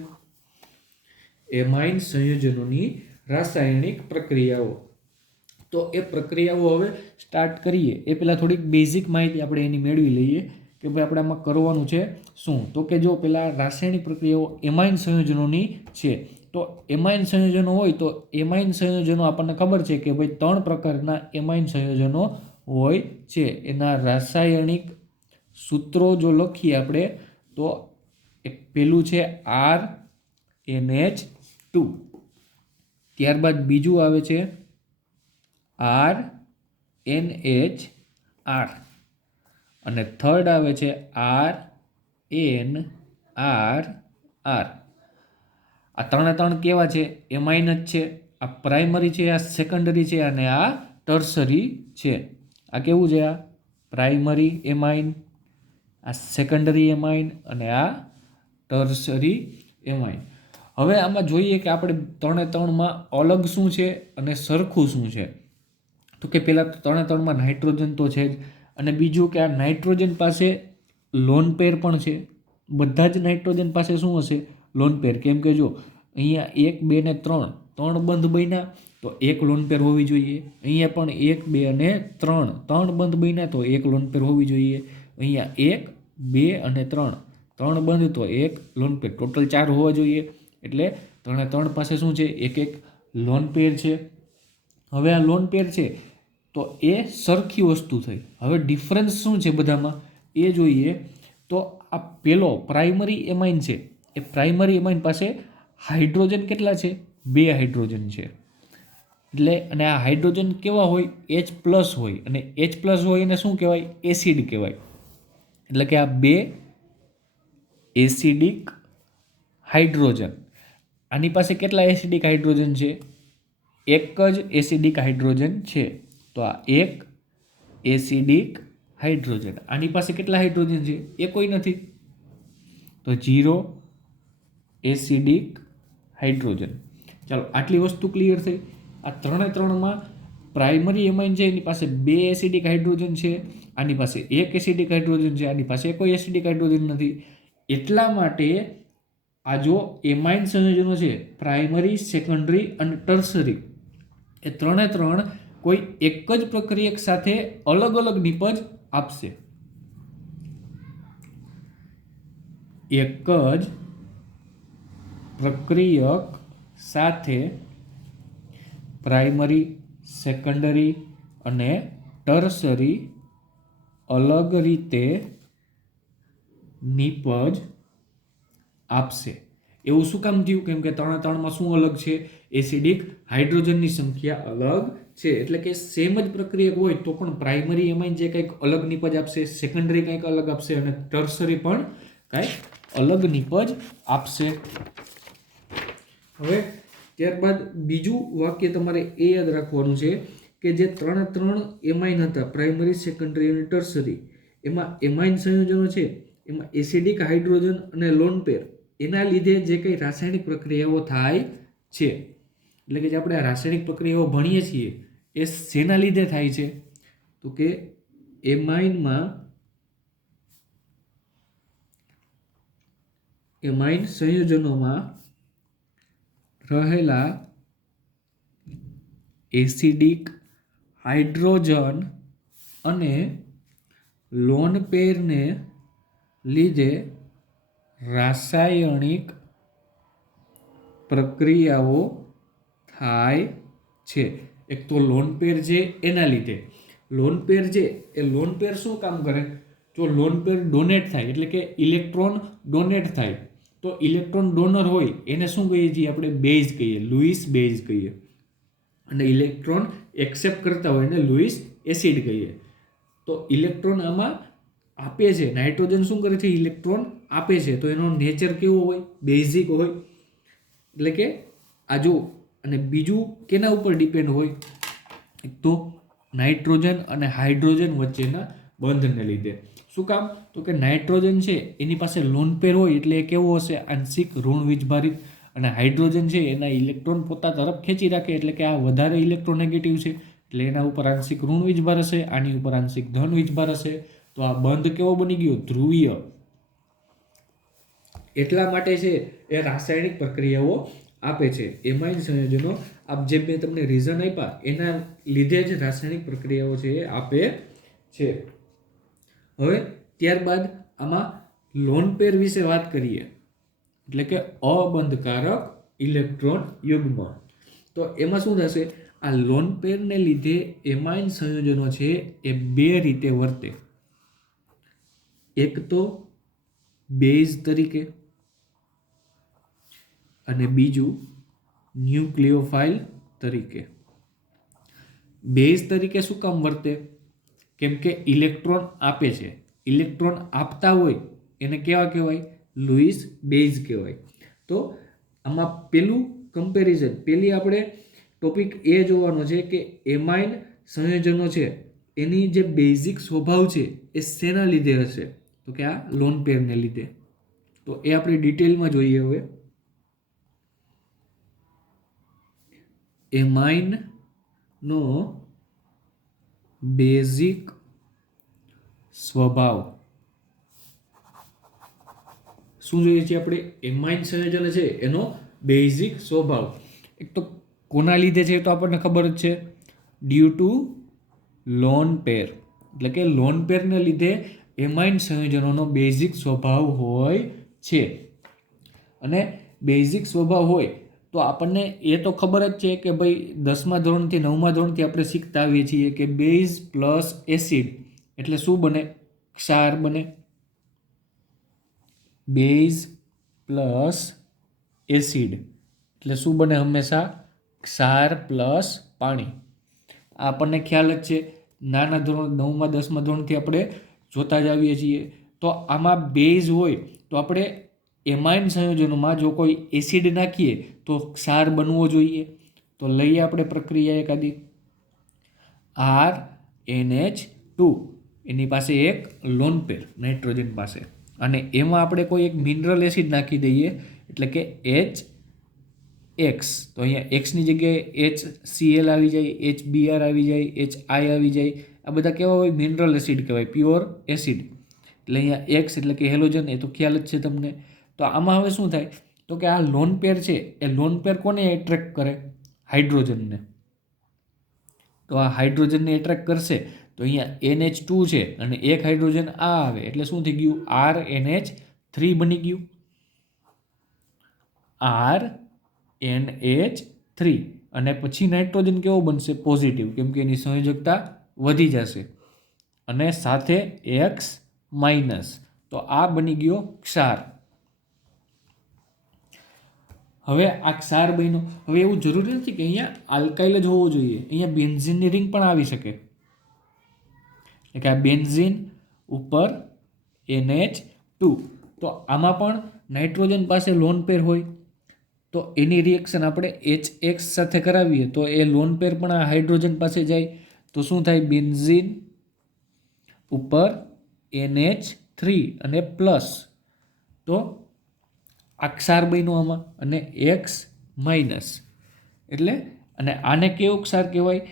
એમાઇન સંયોજનોની રાસાયણિક પ્રક્રિયાઓ. તો એ પ્રક્રિયાઓ હવે સ્ટાર્ટ કરીએ એ પહેલાં થોડીક બેઝિક માહિતી આપણે એની મેળવી લઈએ કે ભાઈ આપણે આમાં કરવાનું છે શું. તો કે જો પહેલાં રાસાયણિક પ્રક્રિયાઓ એમાઇન સંયોજનોની છે. તો એમાઇન સંયોજનો હોય તો એમાઇન સંયોજનો આપણને ખબર છે કે ભાઈ 3 પ્રકારના એમાઇન સંયોજનો હોય છે. એના રાસાયણિક સૂત્રો જો લખીએ આપણે તો એક પહેલું છે RNH2. ત્યારબાદ બીજું આવે છે RNHR અને થર્ડ આવે છે RNRR. આ 3 કેવા છે? એમાઇન જ છે. આ પ્રાઇમરી છે, આ સેકન્ડરી છે અને આ ટર્સરી છે. આ કેવું છે? આ પ્રાઇમરી એમાઇન, આ સેકન્ડરી એમાઇન અને આ ટર્સરી એમાઇન. હવે આમાં જોઈએ કે આપણે 3માં અલગ શું છે અને સરખું શું છે. તો કે પહેલાં 3માં નાઇટ્રોજન તો છે જ અને બીજું કે આ નાઇટ્રોજન પાસે લોન પેર પણ છે. બધા જ નાઇટ્રોજન પાસે શું હશે? Lone pair. કેમ કે જો અહીંયા 1, 2 ને 3 બંધ બન્યા તો 1 લોન પેર હોવી જોઈએ. અહીંયા પણ 1, 2 અને 3 બંધ બન્યા તો 1 લોન પેર હોવી જોઈએ. અહીંયા 1, 2 અને 3 બંધ તો 1 લોન પેર. ટોટલ 4 હોવા જોઈએ. એટલે 3 પાસે શું છે? એક લોન પેર છે. હવે આ લોન પેર છે તો એ સરખી વસ્તુ થઈ. હવે ડિફરન્સ શું છે બધામાં એ જોઈએ. તો આ પેલો પ્રાઇમરી એમાઇન છે એ પ્રાઇમરી એમાઇન પાસે હાઇડ્રોજન કેટલા છે? 2 હાઇડ્રોજન છે. એટલે અને આ હાઇડ્રોજન કેવા હોય? H+ હોય અને H+ હોય એને શું કહેવાય? એસિડ કહેવાય. એટલે કે આ 2 એસિડિક હાઇડ્રોજન. આની પાસે કેટલા એસિડિક હાઇડ્રોજન છે? એક જ એસિડિક હાઇડ્રોજન છે. તો આ 1 એસિડિક હાઇડ્રોજન. આની પાસે કેટલા હાઇડ્રોજન છે? એ કોઈ નથી. તો 0 એસિડિક હાઇડ્રોજન. ચાલો આટલી વસ્તુ ક્લિયર થઈ. આ 3માં પ્રાઇમરી એમાઇન છે એની પાસે 2 એસિડિક હાઇડ્રોજન છે. આની પાસે 1 એસિડિક હાઇડ્રોજન છે. આની પાસે કોઈ એસિડિક હાઇડ્રોજન નથી. એટલા માટે આ જો એમાઇન સંયોજનો છે પ્રાઇમરી, સેકન્ડરી અને ટર્સરી એ 3 કોઈ એક જ પ્રક્રિયક સાથે અલગ અલગ નિપજ આપશે. એક જ પ્રક્રિયક સાથે પ્રાઇમરી, સેકન્ડરી અને ટર્સરી અલગ રીતે નિપજ આપશે. એવું શું કામ થયું? કેમ કે 3માં શું અલગ છે? એસિડિક હાઇડ્રોજનની સંખ્યા અલગ છે. એટલે કે સેમ જ પ્રક્રિયક હોય તો પણ પ્રાઇમરી એમાઇન જે કંઈક અલગ નિપજ આપશે, સેકન્ડરી કંઈક અલગ આપશે અને ટર્સરી પણ કંઈક અલગ નિપજ આપશે. હવે ત્યારબાદ બીજું વાક્ય તમારે એ યાદ રાખવાનું છે કે જે 3 એમાઇન હતા પ્રાઇમરી, સેકન્ડરી અને ટર્સરી એમાં એમાઇન સંયોજનો છે એમાં એસિડિક હાઇડ્રોજન અને લોન પેર એના લીધે જે કંઈ રાસાયણિક પ્રક્રિયાઓ થાય છે. એટલે કે જે આપણે આ રાસાયણિક પ્રક્રિયાઓ ભણીએ છીએ એ શેના લીધે થાય છે? તો કે એમાઇન સંયોજનોમાં રહેલા એસિડિક હાઇડ્રોજન અને લોન પેરને લીધે રાસાયણિક પ્રક્રિયાઓ થાય છે. એક તો લોન પેર છે એના લીધે. લોન પેર છે એ લોન પેર શું કામ કરે? જો લોન પેર ડોનેટ થાય એટલે કે ઇલેક્ટ્રોન ડોનેટ થાય તો ઇલેક્ટ્રોન ડોનર હોય એને શું કહીએ છીએ આપણે? બેઝ કહીએ, લુઈસ બેઝ કહીએ. અને ઇલેક્ટ્રોન એક્સેપ્ટ કરતા હોય એને લુઈસ એસિડ કહીએ. તો ઇલેક્ટ્રોન આમાં આપે છે, નાઇટ્રોજન શું કરે છે? ઇલેક્ટ્રોન આપે છે. તો એનો નેચર કેવો હોય? બેઝિક હોય. એટલે કે આ જો, અને બીજું કેના ઉપર ડિપેન્ડ હોય? એક તો નાઇટ્રોજન અને હાઇડ્રોજન વચ્ચેના બંધને લીધે. શું કામ? તો કે નાઇટ્રોજન છે એની પાસે લોન પેર હોય એટલે એ કેવો હશે? આંશિક ઋણ વીજભારિત. અને હાઇડ્રોજન છે એના ઇલેક્ટ્રોન પોતા તરફ ખેંચી રાખે એટલે કે આ વધારે ઇલેક્ટ્રોનેગેટિવ છે એટલે એના ઉપર આંશિક ઋણ વીજભાર હશે, આની ઉપર આંશિક ધન વીજભાર હશે. તો આ બંધ કેવો બની ગયો? ધ્રુવીય. એટલા માટે છે એ રાસાયણિક પ્રક્રિયાઓ આપે છે. એમાઇન સંયોજનો જે મેં તમને રીઝન આપ્યા એના લીધે જ રાસાયણિક પ્રક્રિયાઓ છે એ આપે છે. હવે ત્યારબાદ આમાં લોન પેર વિશે વાત કરીએ એટલે કે અબંધકારક ઇલેક્ટ્રોન યુગ્મ. તો એમાં શું થશે? આ લોન પેરને લીધે એમાઇન સંયોજનો છે એ બે રીતે વર્તે. એક તો બેઝ તરીકે અને બીજું ન્યુક્લિયોફાઇલ તરીકે. બેઝ તરીકે શું કામ વર્તે? કેમ કે ઇલેક્ટ્રોન આપે છે. ઇલેક્ટ્રોન આપતા હોય એને કેવા કહેવાય? લુઈસ બેઝ કહેવાય. તો આમાં પેલું કમ્પેરિઝન, પેલી આપણે ટોપિક એ જોવાનો છે કે એમાઇન સંયોજનો છે એની જે બેઝિક સ્વભાવ છે એ શેના લીધે હશે? તો કે આ લોન પેરને લીધે. તો એ આપણે ડિટેલમાં જોઈએ. હવે એમાઇનનો બેઝિક સ્વભાવ શું જોઈએ છે આપણે? એમાઇન સંયોજન છે એનો બેઝિક સ્વભાવ. એક તો કોના લીધે છે તો આપણને ખબર જ છે, ડ્યુ ટુ લોન પેર. એટલે કે લોન પેરને લીધે એમાઇન સંયોજનોનો બેઝિક સ્વભાવ હોય છે. અને બેઝિક સ્વભાવ હોય તો આપણને એ તો ખબર જ છે કે ભાઈ 10મા ધોરણથી 9મા ધોરણથી આપણે શીખતા આવીએ છીએ કે બેઝ પ્લસ એસિડ એટલે શું બને? ક્ષાર બને. બેઝ પ્લસ એસિડ એટલે શું બને? હંમેશા ક્ષાર પ્લસ પાણી. આ આપણને ખ્યાલ જ છે, નાના ધોરણ 9મા 10મા ધોરણથી આપણે જોતા જ આવીએ છીએ. તો આમાં બેઝ હોય તો આપણે એમાઇન સંયોજનોમાં જો કોઈ એસિડ નાખીએ તો ક્ષાર બનવો જોઈએ. તો લઈએ આપણે પ્રક્રિયા એકાદી. RNH2 એની પાસે એક લોન પેર નાઇટ્રોજન પાસે, અને એમાં આપણે કોઈ એક મિનરલ એસિડ નાખી દઈએ એટલે કે HX. તો અહીંયા એક્સની જગ્યાએ HCl આવી જાય, HBr આવી જાય, HI આવી જાય. આ બધા કેવા હોય? મિનરલ એસિડ કહેવાય, પ્યોર એસિડ. એટલે અહીંયા એક્સ એટલે કે હેલોજન, એ તો ખ્યાલ જ છે તમને. તો આમાં હવે શું થાય? તો કે આ લોન પેર છે એ લોન પેર કોને એટ્રેક્ટ કરે? હાઇડ્રોજનને. તો આ હાઇડ્રોજનને એટ્રેક્ટ કરશે તો અહીંયા NH2 છે અને એક હાઇડ્રોજન આ આવે એટલે શું થઈ ગયું? RNH3 બની ગયું. RNH3 અને પછી નાઇટ્રોજન કેવો બનશે? પોઝિટિવ, કેમ કે એની સંયોજકતા વધી જશે અને સાથે X માઇનસ. તો આ બની ગયો ક્ષાર. હવે આ ક્ષાર બન્યો. હવે એવું જરૂરી નથી કે અહીંયા આલ્કાઇલ જ હોવો જોઈએ, અહીંયા બેન્ઝીનની રિંગ પણ આવી શકે. એટલે કે આ બેન્ઝીન ઉપર NH2. તો આમાં પણ નાઇટ્રોજન પાસે લોન પેર હોય તો એની રિએક્શન આપણે HX સાથે કરાવીએ તો એ લોન પેર પણ આ હાઇડ્રોજન પાસે જાય તો શું થાય? બેન્ઝીન ઉપર NH3 અને પ્લસ. તો આ ક્ષાર બન્યો આમાં અને X માઇનસ. એટલે અને આને કેવો ક્ષાર કહેવાય?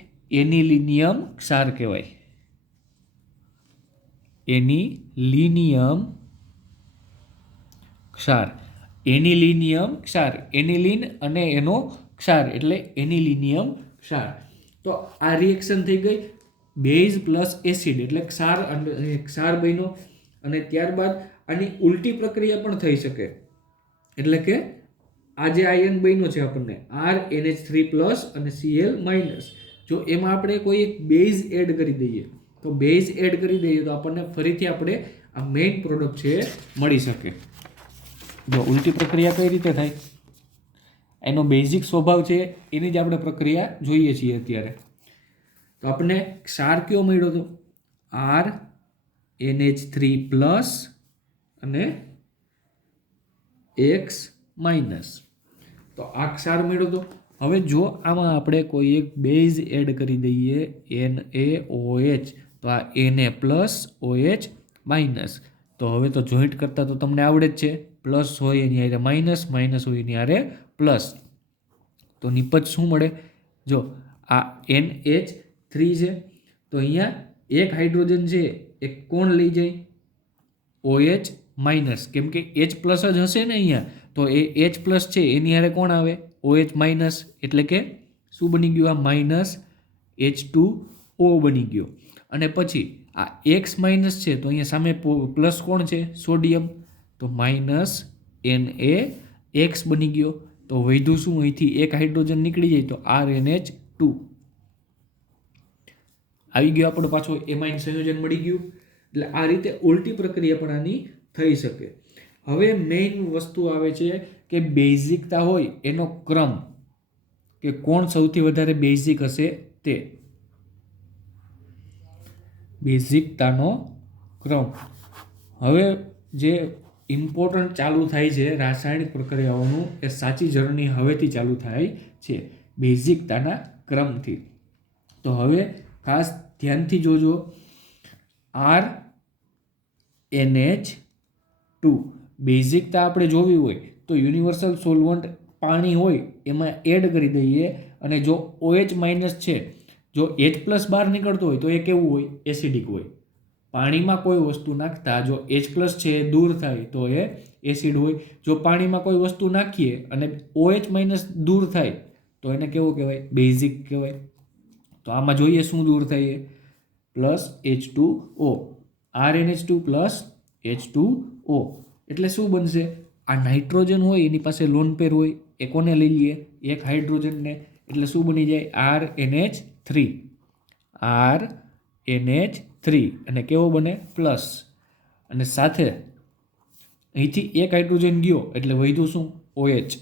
એનિલિનિયમ ક્ષાર કહેવાય. એનિલિનિયમ ક્ષાર. એનિલિનિયમ ક્ષાર, એનિલિન અને એનો ક્ષાર એટલે એનિલિનિયમ ક્ષાર. તો આ રિએક્શન થઈ ગઈ બેઝ પ્લસ એસિડ એટલે ક્ષાર બન્યો. અને ત્યારબાદ આની ઉલટી પ્રક્રિયા પણ થઈ શકે. એટલે કે આ જે આયન બન્યો છે આપણને RNH3+ અને Cl માઇનસ, જો એમાં આપણે કોઈ એક બેઝ એડ કરી દઈએ તો બેઝ એડ કરી દઈએ તો આપણને ફરીથી આપણે આ મેઇન પ્રોડક્ટ છે મળી શકે. જો ઉલટી પ્રક્રિયા કઈ રીતે થાય, એનો બેઝિક સ્વભાવ છે એની જ આપણે પ્રક્રિયા જોઈએ છીએ અત્યારે. તો આપણને ક્ષાર કયો મળ્યો હતો, RNH3+ અને X માઇનસ. તો આ ક્ષાર મળ્યો હતો. હવે જો આમાં આપણે કોઈ એક બેઝ એડ કરી દઈએ NaOH, તો આ Na+OH માઇનસ. તો હવે તો જોઈન્ટ કરતા તો તમને આવડે જ છે, પ્લસ હોય એની હારે માઇનસ, માઇનસ હોય એની હારે પ્લસ. તો નિપજ શું મળે, જો આ NH3 છે તો અહીંયા એક હાઇડ્રોજન છે એ કોણ લઈ જાય, OH માઇનસ, કેમ કે H પ્લસ જ હશે ને અહીંયા, તો એ H પ્લસ છે એની હારે કોણ આવે, OH માઇનસ, એટલે કે શું બની ગયું, આ માઇનસ H2O બની ગયો. અને પછી આ X માઇનસ છે તો અહીંયા સામે પ્લસ કોણ છે, સોડિયમ, તો માઇનસ NaX બની ગયો. તો વધ્યું શું, અહીંથી એક હાઇડ્રોજન નીકળી જાય તો RNH2 આવી ગયો આપણો પાછો એમાઇન સંયોજન મળી ગયું. એટલે આ રીતે ઉલટી પ્રક્રિયા પણ આની થઈ શકે. હવે મેઇન વસ્તુ આવે છે કે બેઝિકતા હોય એનો ક્રમ, કે કોણ સૌથી વધારે બેઝિક હશે તે, બેઝિકતાનો ક્રમ. હવે જે ઇમ્પોર્ટન્ટ ચાલુ થાય છે રાસાયણિક પ્રક્રિયાઓનું, એ સાચી જર્ની હવેથી ચાલુ થાય છે બેઝિકતાના ક્રમથી. તો હવે ખાસ ધ્યાનથી જોજો, RNH2 બેઝિકતા આપણે જોવી હોય તો યુનિવર્સલ સોલ્વન્ટ પાણી હોય એમાં એડ કરી દઈએ, અને જો OH માઇનસ છે, જો H પ્લસ બહાર નીકળતો હોય તો એ કેવું હોય, એસિડિક હોય. પાણીમાં કોઈ વસ્તુ નાખતા જો H પ્લસ છે એ દૂર થાય તો એ એસિડ હોય. જો પાણીમાં કોઈ વસ્તુ નાખીએ અને OH માઇનસ દૂર થાય તો એને કેવું કહેવાય, બેઝિક કહેવાય. તો આમાં જોઈએ શું દૂર થાય, plus H2O, RNH2 plus H2O. એટલે શું બનશે, આ નાઇટ્રોજન હોય એની પાસે લોન પેર હોય, એ કોને લઈ લઈએ, એક હાઇડ્રોજનને, એટલે શું બની જાય, RNH3, RNH3, અને કેવો બને, પ્લસ. અને સાથે અહીંથી એક હાઇડ્રોજન ગયો એટલે વધ્યું શું, OH.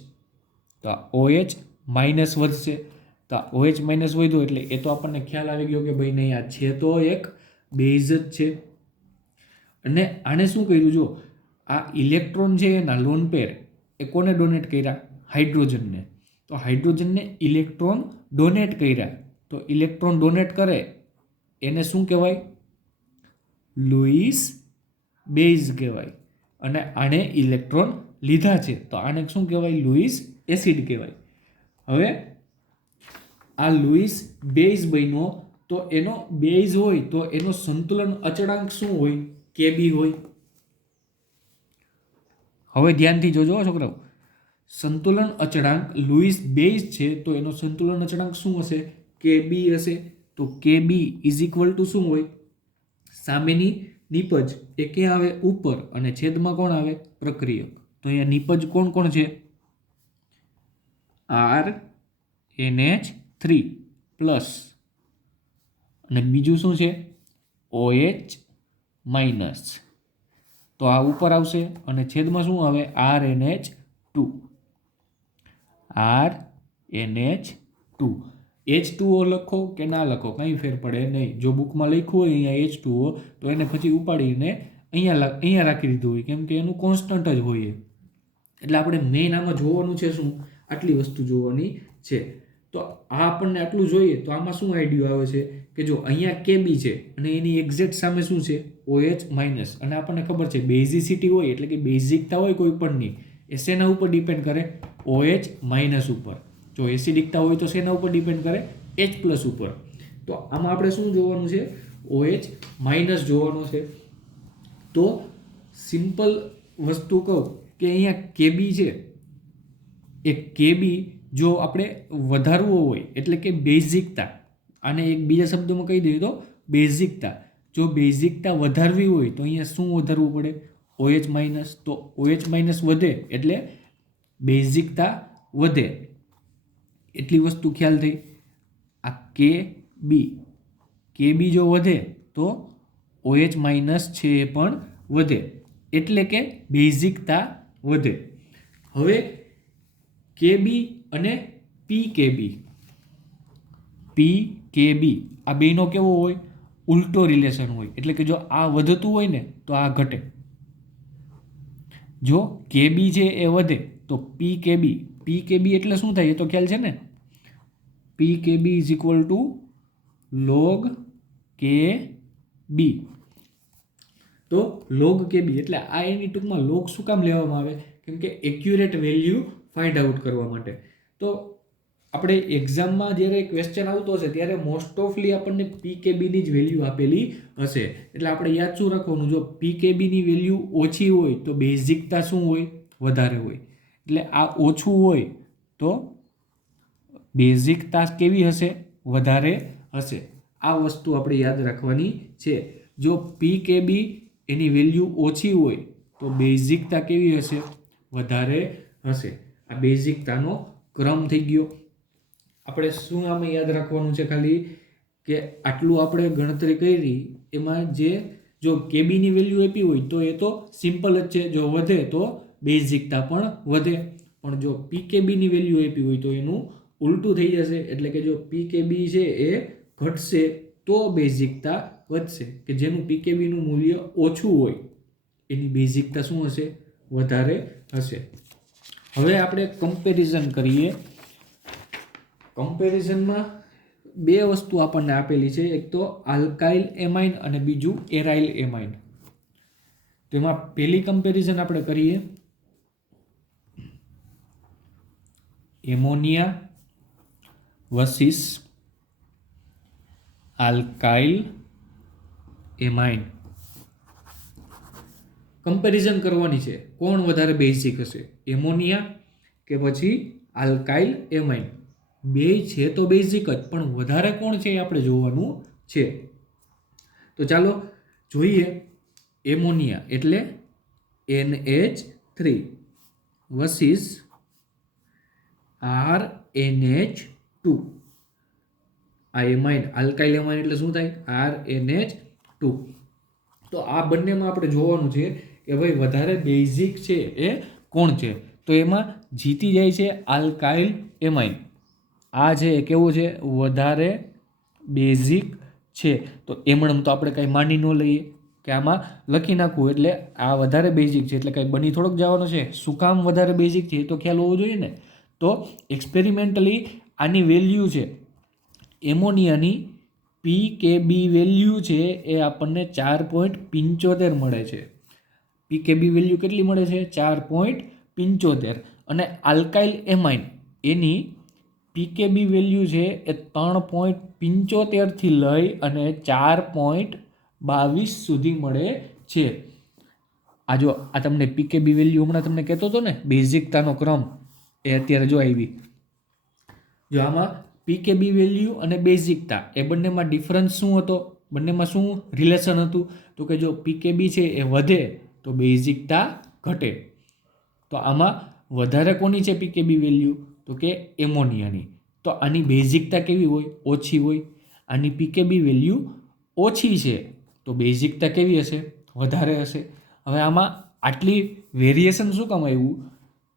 તો આ OH માઇનસ વધશે, તો આ OH માઇનસ વધ્યો એટલે એ તો આપણને ખ્યાલ આવી ગયો કે ભાઈ નહીં, આ છે તો એક બેઝ જ છે. અને આને શું કર્યું, જો આ ઇલેક્ટ્રોન છે એના લોન પેર એ કોને ડોનેટ કર્યા, હાઇડ્રોજનને. તો હાઇડ્રોજનને ઇલેક્ટ્રોન ડોનેટ કર્યા, તો ઇલેક્ટ્રોન ડોનેટ કરે એને શું કહેવાય, લુઈસ બેઝ કહેવાય. અને આને ઇલેક્ટ્રોન લીધા છે તો આને શું કહેવાય, લુઈસ એસિડ કહેવાય. હવે આ લુઈસ બેઝ બન્યો તો એનો બેઝ હોય તો એનો સંતુલન અચળાંક શું હોય, Kb હોય. હવે ધ્યાનથી જોજો છોકરાઓ, સંતુલન અચળાંક લુઈસ બેઝ છે તો એનો સંતુલન અચળાંક શું હશે, Kb હશે. તો Kb ઇઝ ઇક્વલ ટુ શું હોય, સામેની નિપજ એ ક્યાં આવે, ઉપર, અને છેદમાં કોણ આવે, પ્રક્રિયક. તો અહીંયા નિપજ કોણ કોણ છે, RNH3 પ્લસ, અને બીજું શું છે, OH માઇનસ. તો આ ઉપર આવશે અને છેદમાં શું આવે, RNH2, RNH2. H2O લખો કે ના લખો કંઈ ફેર પડે નહીં. જો બુકમાં લખ્યું હોય અહીંયા H2O તો એને પછી ઉપાડીને અહીંયા રાખી દીધું હોય, કેમ કે એનું કોન્સ્ટન્ટ જ હોય. એટલે આપણે મેઇન આમાં જોવાનું છે શું, આટલી વસ્તુ જોવાની છે. તો આ આપણને આટલું જોઈએ તો આમાં શું આઈડિયો આવે છે કે જો અહીંયા Kb છે અને એની એક્ઝેક્ટ સામે શું છે, OH માઇનસ. અને આપણને ખબર છે બેઝિસિટી હોય એટલે કે બેઝિકતા હોય કોઈ પણની, એ શેના ઉપર ડિપેન્ડ કરે, OH માઇનસ ઉપર. જો એસિડિકતા હોય તો શેના ઉપર ડિપેન્ડ કરે, H પ્લસ ઉપર. તો આમાં આપણે શું જોવાનું છે, OH માઇનસ જોવાનું છે. તો સિમ્પલ વસ્તુ કહું કે અહીંયા Kb છે, એ Kb જો આપણે વધારવો હોય એટલે કે બેઝિકતા, આને એક બીજા શબ્દોમાં કહી દઈએ તો બેઝિકતા, જો બેઝિકતા વધારવી હોય તો અહીંયા શું વધારવું પડે, OH માઇનસ. તો OH માઇનસ વધે એટલે બેઝિકતા વધે એટલી વસ્તુ ખ્યાલ થઈ. આ કે બી જો વધે તો OH માઇનસ છે એ પણ વધે એટલે કે બેઝિકતા વધે. હવે કેબી અને પીકેબી આ બેનો કેવો હોય? ઉલટો રિલેશન હોય. એટલે કે જો આ વધતું હોય ને તો આ ઘટે. જો કેબી છે એ વધે તો પીકેબી એટલે શું થાય એ તો ખ્યાલ છે ને? PKb is equal to log K b. તો લોગ કે બી એટલે આ એની ટૂંકમાં લોગ શું કામ લેવામાં આવે? કેમ કે એક્યુરેટ વેલ્યુ ફાઇન્ડ આઉટ કરવા માટે. તો આપણે એક્ઝામમાં જ્યારે ક્વેશ્ચન આવતો હશે ત્યારે મોસ્ટ ઓફલી આપણને પીકેબીની જ વેલ્યુ આપેલી હશે. એટલે આપણે યાદ શું રાખવાનું? જો પીકેબીની વેલ્યુ ઓછી હોય તો બેઝિકતા શું હોય? વધારે હોય. એટલે આ ઓછું હોય તો બેઝિકતા કેવી હશે? વધારે હશે. આ વસ્તુ આપણે યાદ રાખવાની છે. જો પીકેબી એની વેલ્યુ ઓછી હોય તો બેઝિકતા કેવી હશે? વધારે હશે. આ બેઝિકતાનો ક્રમ થઈ ગયો. આપણે શું આમાં યાદ રાખવાનું છે? ખાલી કે આટલું આપણે ગણતરી કરી એમાં જો કેબીની વેલ્યુ આપી હોય તો એ તો સિમ્પલ જ છે. જો વધે તો બેઝિકતા પણ વધે. પણ જો પીકેબીની વેલ્યુ આપી હોય તો એનું ઉલટું થઈ જશે. એટલે કે જો પીકેબી છે એ ઘટશે તો બેઝિકતા વધશે. કે જેનું પીકેબીનું મૂલ્ય ઓછું હોય એની બેઝિકતા શું હશે? વધારે હશે. હવે આપણે કમ્પેરિઝન કરીએ. કમ્પેરિઝનમાં બે વસ્તુ આપણને આપેલી છે. એક તો આલ્કાઇલ એમાઇન અને બીજું એરાઇલ એમાઇન. તેમાં પહેલી કમ્પેરિઝન આપણે કરીએ ammonia versus alkyl amine. Comparison કરવાની છે કોણ વધારે બેઝિક હશે, એમોનિયા કે પછી આલ્કાઇલ એમાઇન. બે છે તો બેઝિક જ, પણ વધારે કોણ છે એ આપણે જોવાનું છે. તો ચાલો જોઈએ. એમોનિયા એટલે NH3 વર્સિસ RNH2. આ એમાઇન આલ્કાઇલ એમાઇન એટલે શું થાય? RNH2. તો આ બંનેમાં આપણે જોવાનું છે કે ભાઈ વધારે બેઝિક છે એ કોણ છે. તો એમાં જીતી જાય છે આલ્કાઇલ એમાઇન. આ છે કેવું છે? વધારે બેઝિક છે. તો એમણમ તો આપણે કંઈ માની ન લઈએ કે આમાં લખી નાખવું એટલે આ વધારે બેઝિક છે એટલે કંઈ બની થોડોક જવાનું છે. શું કામ વધારે બેઝિક છે એ તો ખ્યાલ હોવો જોઈએ ને. તો એક્સપેરિમેન્ટલી આની વેલ્યુ છે એમોનિયાની પીકેબી વેલ્યુ છે એ આપણને 4.75 મળે છે. પીકેબી વેલ્યુ કેટલી મળે છે? 4.75. અને આલ્કાઇલ એમાઇન એની પીકેબી વેલ્યુ છે એ 3.75 થી લઈ અને 4.22 સુધી મળે છે. આ જો આ તમને પીકેબી વેલ્યુ હમણાં તમને કહેતો હતો ને બેઝિકતાનો ક્રમ, એ અત્યારે જો આવી. જો આમાં પીકેબી વેલ્યુ અને બેઝિકતા એ બંનેમાં ડિફરન્સ શું હતો? બંનેમાં શું રિલેશન હતું? તો કે જો પીકેબી છે એ વધે તો બેઝિકતા ઘટે. તો આમાં વધારે કોની છે પીકેબી વેલ્યુ? તો કે એમોનિયાની. તો આની બેઝિકતા કેવી હોય? ઓછી હોય. આની પીકેબી વેલ્યુ ઓછી છે તો બેઝિકતા કેવી હશે? વધારે હશે. હવે આમાં આટલી વેરિએશન શું કામ આવ્યું?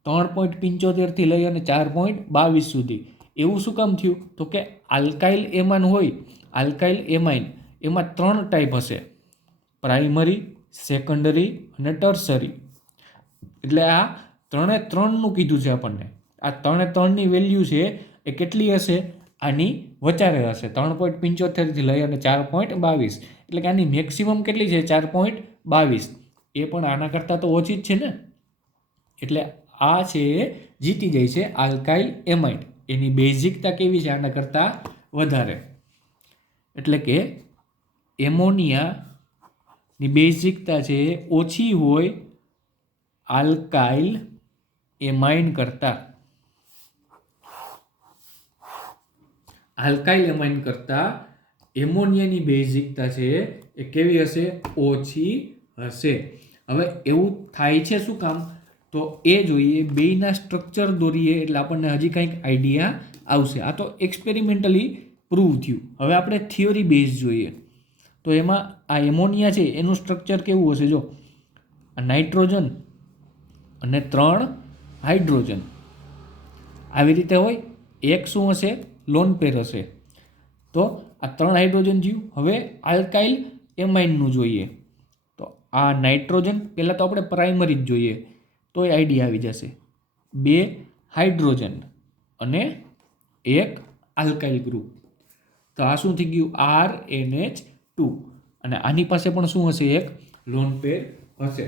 3.75 થી લઈ અને 4.22 સુધી. એવું શું કામ થયું? તો કે આલ્કાઇલ એમાઇન હોય, આલ્કાઇલ એમાઇન એમાં 3 ટાઈપ હશે: પ્રાઇમરી, સેકન્ડરી અને ટર્સરી. એટલે આ 3 કીધું છે આપણને. આ 3ની વેલ્યુ છે એ કેટલી હશે? આની વધારે હશે. 3.75 થી લઈ અને 4.22. એટલે કે આની મેક્સિમમ કેટલી છે? 4.22. એ પણ આના કરતાં તો ઓછી જ છે ને. એટલે આ છે એ જીતી જાય છે આલ્કાઇલ એમાઇન. એની બેઝિકતા કેવી છે? આના કરતાં વધારે. એટલે કે એમોનિયાની બેઝિકતા છે એ ઓછી હોય આલ્કાઇલ એમાઇન કરતાં. આલ્કાઇલ એમાઇન કરતાં એમોનિયાની બેઝિકતા છે એ કેવી હશે? ઓછી હશે. હવે એવું થાય છે શું કામ? તો એ જોઈએ, બેયના સ્ટ્રક્ચર દોરીએ એટલે આપણને હજી કંઈક આઈડિયા આવશે. આ તો એક્સપેરિમેન્ટલી પ્રૂવ થયું. હવે આપણે થિયોરી બેઝ જોઈએ. તો એમાં આ એમોનિયા છે એનું સ્ટ્રક્ચર કેવું હશે? જો, આ નાઇટ્રોજન અને 3 હાઇડ્રોજન આવી રીતે હોય. એક શું હશે? લોન પેર હશે. તો આ 3 હાઇડ્રોજન થયું. હવે આલ્કાઇલ એમાઇનનું જોઈએ. તો આ નાઇટ્રોજન પહેલાં તો આપણે પ્રાઇમરી જ જોઈએ તોય આઈડિયા આવી જશે. 2 હાઇડ્રોજન અને 1 આલ્કાઇલ ગ્રુપ. તો આ શું થઈ ગયું? RNH2. અને આની પાસે પણ શું હશે? એક લોન પેર હશે.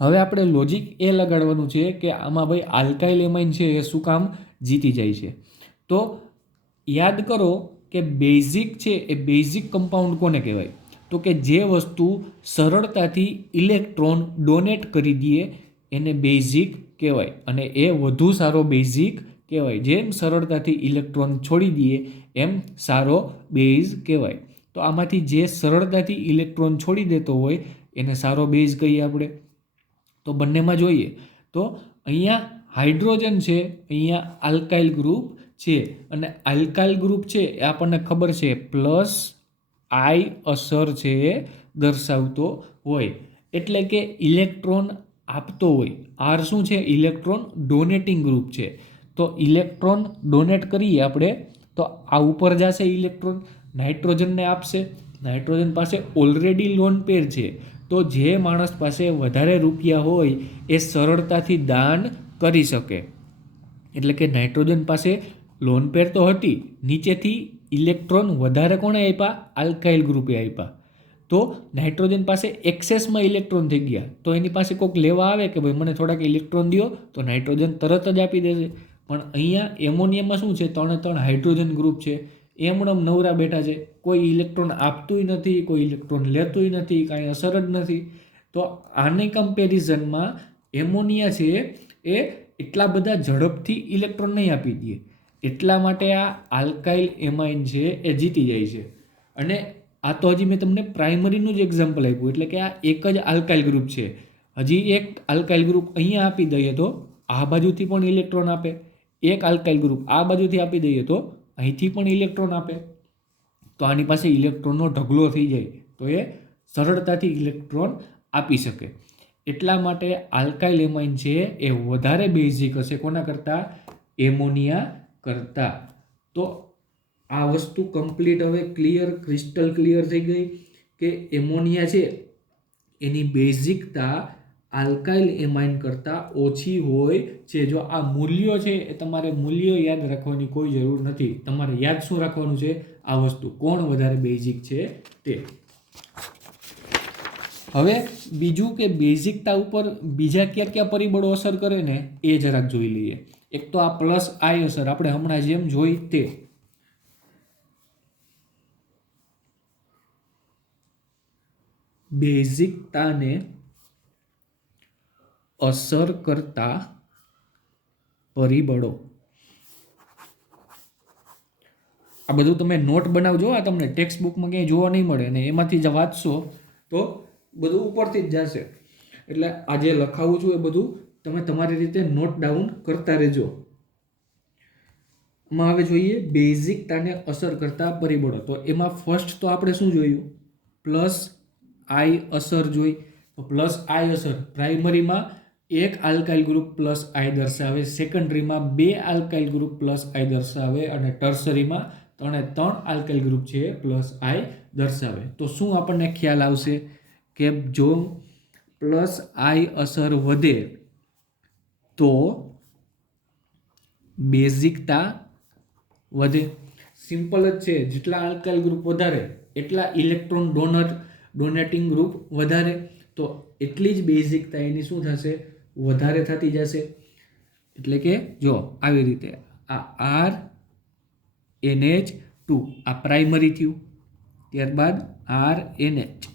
હવે આપણે લોજિક એ લગાડવાનું છે કે આમાં ભાઈ આલ્કાઇલ એમાઇન છે એ શું કામ જીતી જાય છે? તો યાદ કરો કે બેઝિક છે એ બેઝિક કમ્પાઉન્ડ કોને કહેવાય? તો કે જે વસ્તુ સરળતાથી ઇલેક્ટ્રોન ડોનેટ કરી દે એને બેઝિક કહેવાય, અને એ વધુ સારો બેઝિક કહેવાય. જેમ સરળતાથી ઇલેક્ટ્રોન છોડી દે એમ સારો બેઝ કહેવાય. તો આમાંથી જે સરળતાથી ઇલેક્ટ્રોન છોડી દેતો હોય એને સારો બેઝ કહીએ આપણે. તો બંનેમાં જોઈએ તો અહીંયા હાઇડ્રોજન છે, અહીંયા આલ્કાઇલ ગ્રુપ છે, અને આલ્કાઇલ ગ્રુપ છે એ આપણને ખબર છે પ્લસ આઈ અસર છે એ દર્શાવતો હોય, એટલે કે ઇલેક્ટ્રોન આપતો હોય. આર શું છે? ઇલેક્ટ્રોન ડોનેટિંગ ગ્રુપ છે. તો ઇલેક્ટ્રોન ડોનેટ કરીએ આપણે તો આ ઉપર જશે ઇલેક્ટ્રોન, નાઇટ્રોજનને આપશે. નાઇટ્રોજન પાસે ઓલરેડી લોન પેર છે. તો જે માણસ પાસે વધારે રૂપિયા હોય એ સરળતાથી દાન કરી શકે. એટલે કે નાઇટ્રોજન પાસે લોન પેર તો હતી, નીચેથી ઇલેક્ટ્રોન વધારે કોણે આપ્યા? આલ્કાઇલ ગ્રુપે આપ્યા. તો નાઇટ્રોજન પાસે એક્સેસમાં ઇલેક્ટ્રોન થઈ ગયા. તો એની પાસે કોઈક લેવા આવે કે ભાઈ મને થોડાક ઇલેક્ટ્રોન દો, તો નાઇટ્રોજન તરત જ આપી દેશે. પણ અહીંયા એમોનિયામાં શું છે? 3 હાઇડ્રોજન ગ્રુપ છે. એમણે નવરા બેઠા છે, કોઈ ઇલેક્ટ્રોન આપતુંય નથી, કોઈ ઇલેક્ટ્રોન લેતુંય નથી, કાંઈ અસર જ નથી. તો આની કમ્પેરિઝનમાં એમોનિયા છે એ એટલા બધા ઝડપથી ઇલેક્ટ્રોન નહીં આપી દે. એટલા માટે આ આલ્કાઇલ એમાઇન છે એ જીતી જાય છે. અને આ તો હજી મેં તમને પ્રાઇમરીનું જ એક્ઝામ્પલ આપ્યું, એટલે કે આ એક જ આલ્કાઇલ ગ્રુપ છે. હજી એક આલ્કાઇલ ગ્રુપ અહીંયા આપી દઈએ તો આ બાજુથી પણ ઇલેક્ટ્રોન આપે. એક આલ્કાઇલ ગ્રુપ આ બાજુથી આપી દઈએ તો અહીંથી પણ ઇલેક્ટ્રોન આપે. તો આની પાસે ઇલેક્ટ્રોનનો ઢગલો થઈ જાય, તો એ સરળતાથી ઇલેક્ટ્રોન આપી શકે. એટલા માટે આલ્કાઇલ એમાઇન છે એ વધારે બેઝિક હશે કોના કરતાં? એમોનિયા કરતાં. તો આ વસ્તુ કમ્પ્લીટ હવે ક્લિયર, ક્રિસ્ટલ ક્લિયર થઈ ગઈ કે એમોનિયા છે એની બેઝિકતા આલ્કાઇલ એમાઇન કરતાં ઓછી હોય છે. જો આ મૂલ્યો છે એ તમારે મૂલ્યો યાદ રાખવાની કોઈ જરૂર નથી. તમારે યાદ શું રાખવાનું છે? આ વસ્તુ કોણ વધારે બેઝિક છે તે. હવે બીજું કે બેઝિકતા ઉપર બીજા કયા કયા પરિબળો અસર કરે ને એ જરાક જોઈ લઈએ. એક તો આ પ્લસ આઈ અસર આપણે હમણાં જેમ જોઈ તે. બેઝિકતાને અસર કરતા પરિબળો. આ બધું તમે નોટ બનાવજો, આ તમને ટેક્સ્ટ બુકમાં ક્યાંય જોવા નહીં મળે, અને એમાંથી જ વાંચશો તો બધું ઉપરથી જ જશે. એટલે આ જે લખાવું છું એ બધું તમે તમારી રીતે નોટ ડાઉન કરતા રહેજો. એમાં હવે જોઈએ બેઝિકતાને અસર કરતા પરિબળો. તો એમાં ફર્સ્ટ તો આપણે શું જોયું? પ્લસ આઈ અસર જોઈ. તો પ્લસ આઈ અસર પ્રાઇમરીમાં એક આલ્કાઇલ ગ્રુપ પ્લસ આઈ દર્શાવે, સેકન્ડરીમાં 2 આલ્કાઇલ ગ્રુપ પ્લસ આઈ દર્શાવે, અને ટર્સરીમાં 3 આલ્કાઇલ ગ્રુપ છે પ્લસ આઈ દર્શાવે. તો શું આપણને ખ્યાલ આવશે કે જો પ્લસ આઈ અસર વધે તો બેઝિકતા વધે. સિમ્પલ જ છે, જેટલા આલ્કાઇલ ગ્રુપ વધારે એટલા ઇલેક્ટ્રોન ડોનેટિંગ ગ્રુપ વધારે, તો એટલી જ બેઝિકતા એની શું થશે? વધારે થતી જશે. એટલે કે જો આવી રીતે આ RNH2 આ પ્રાઇમરી થયું, ત્યારબાદ RNH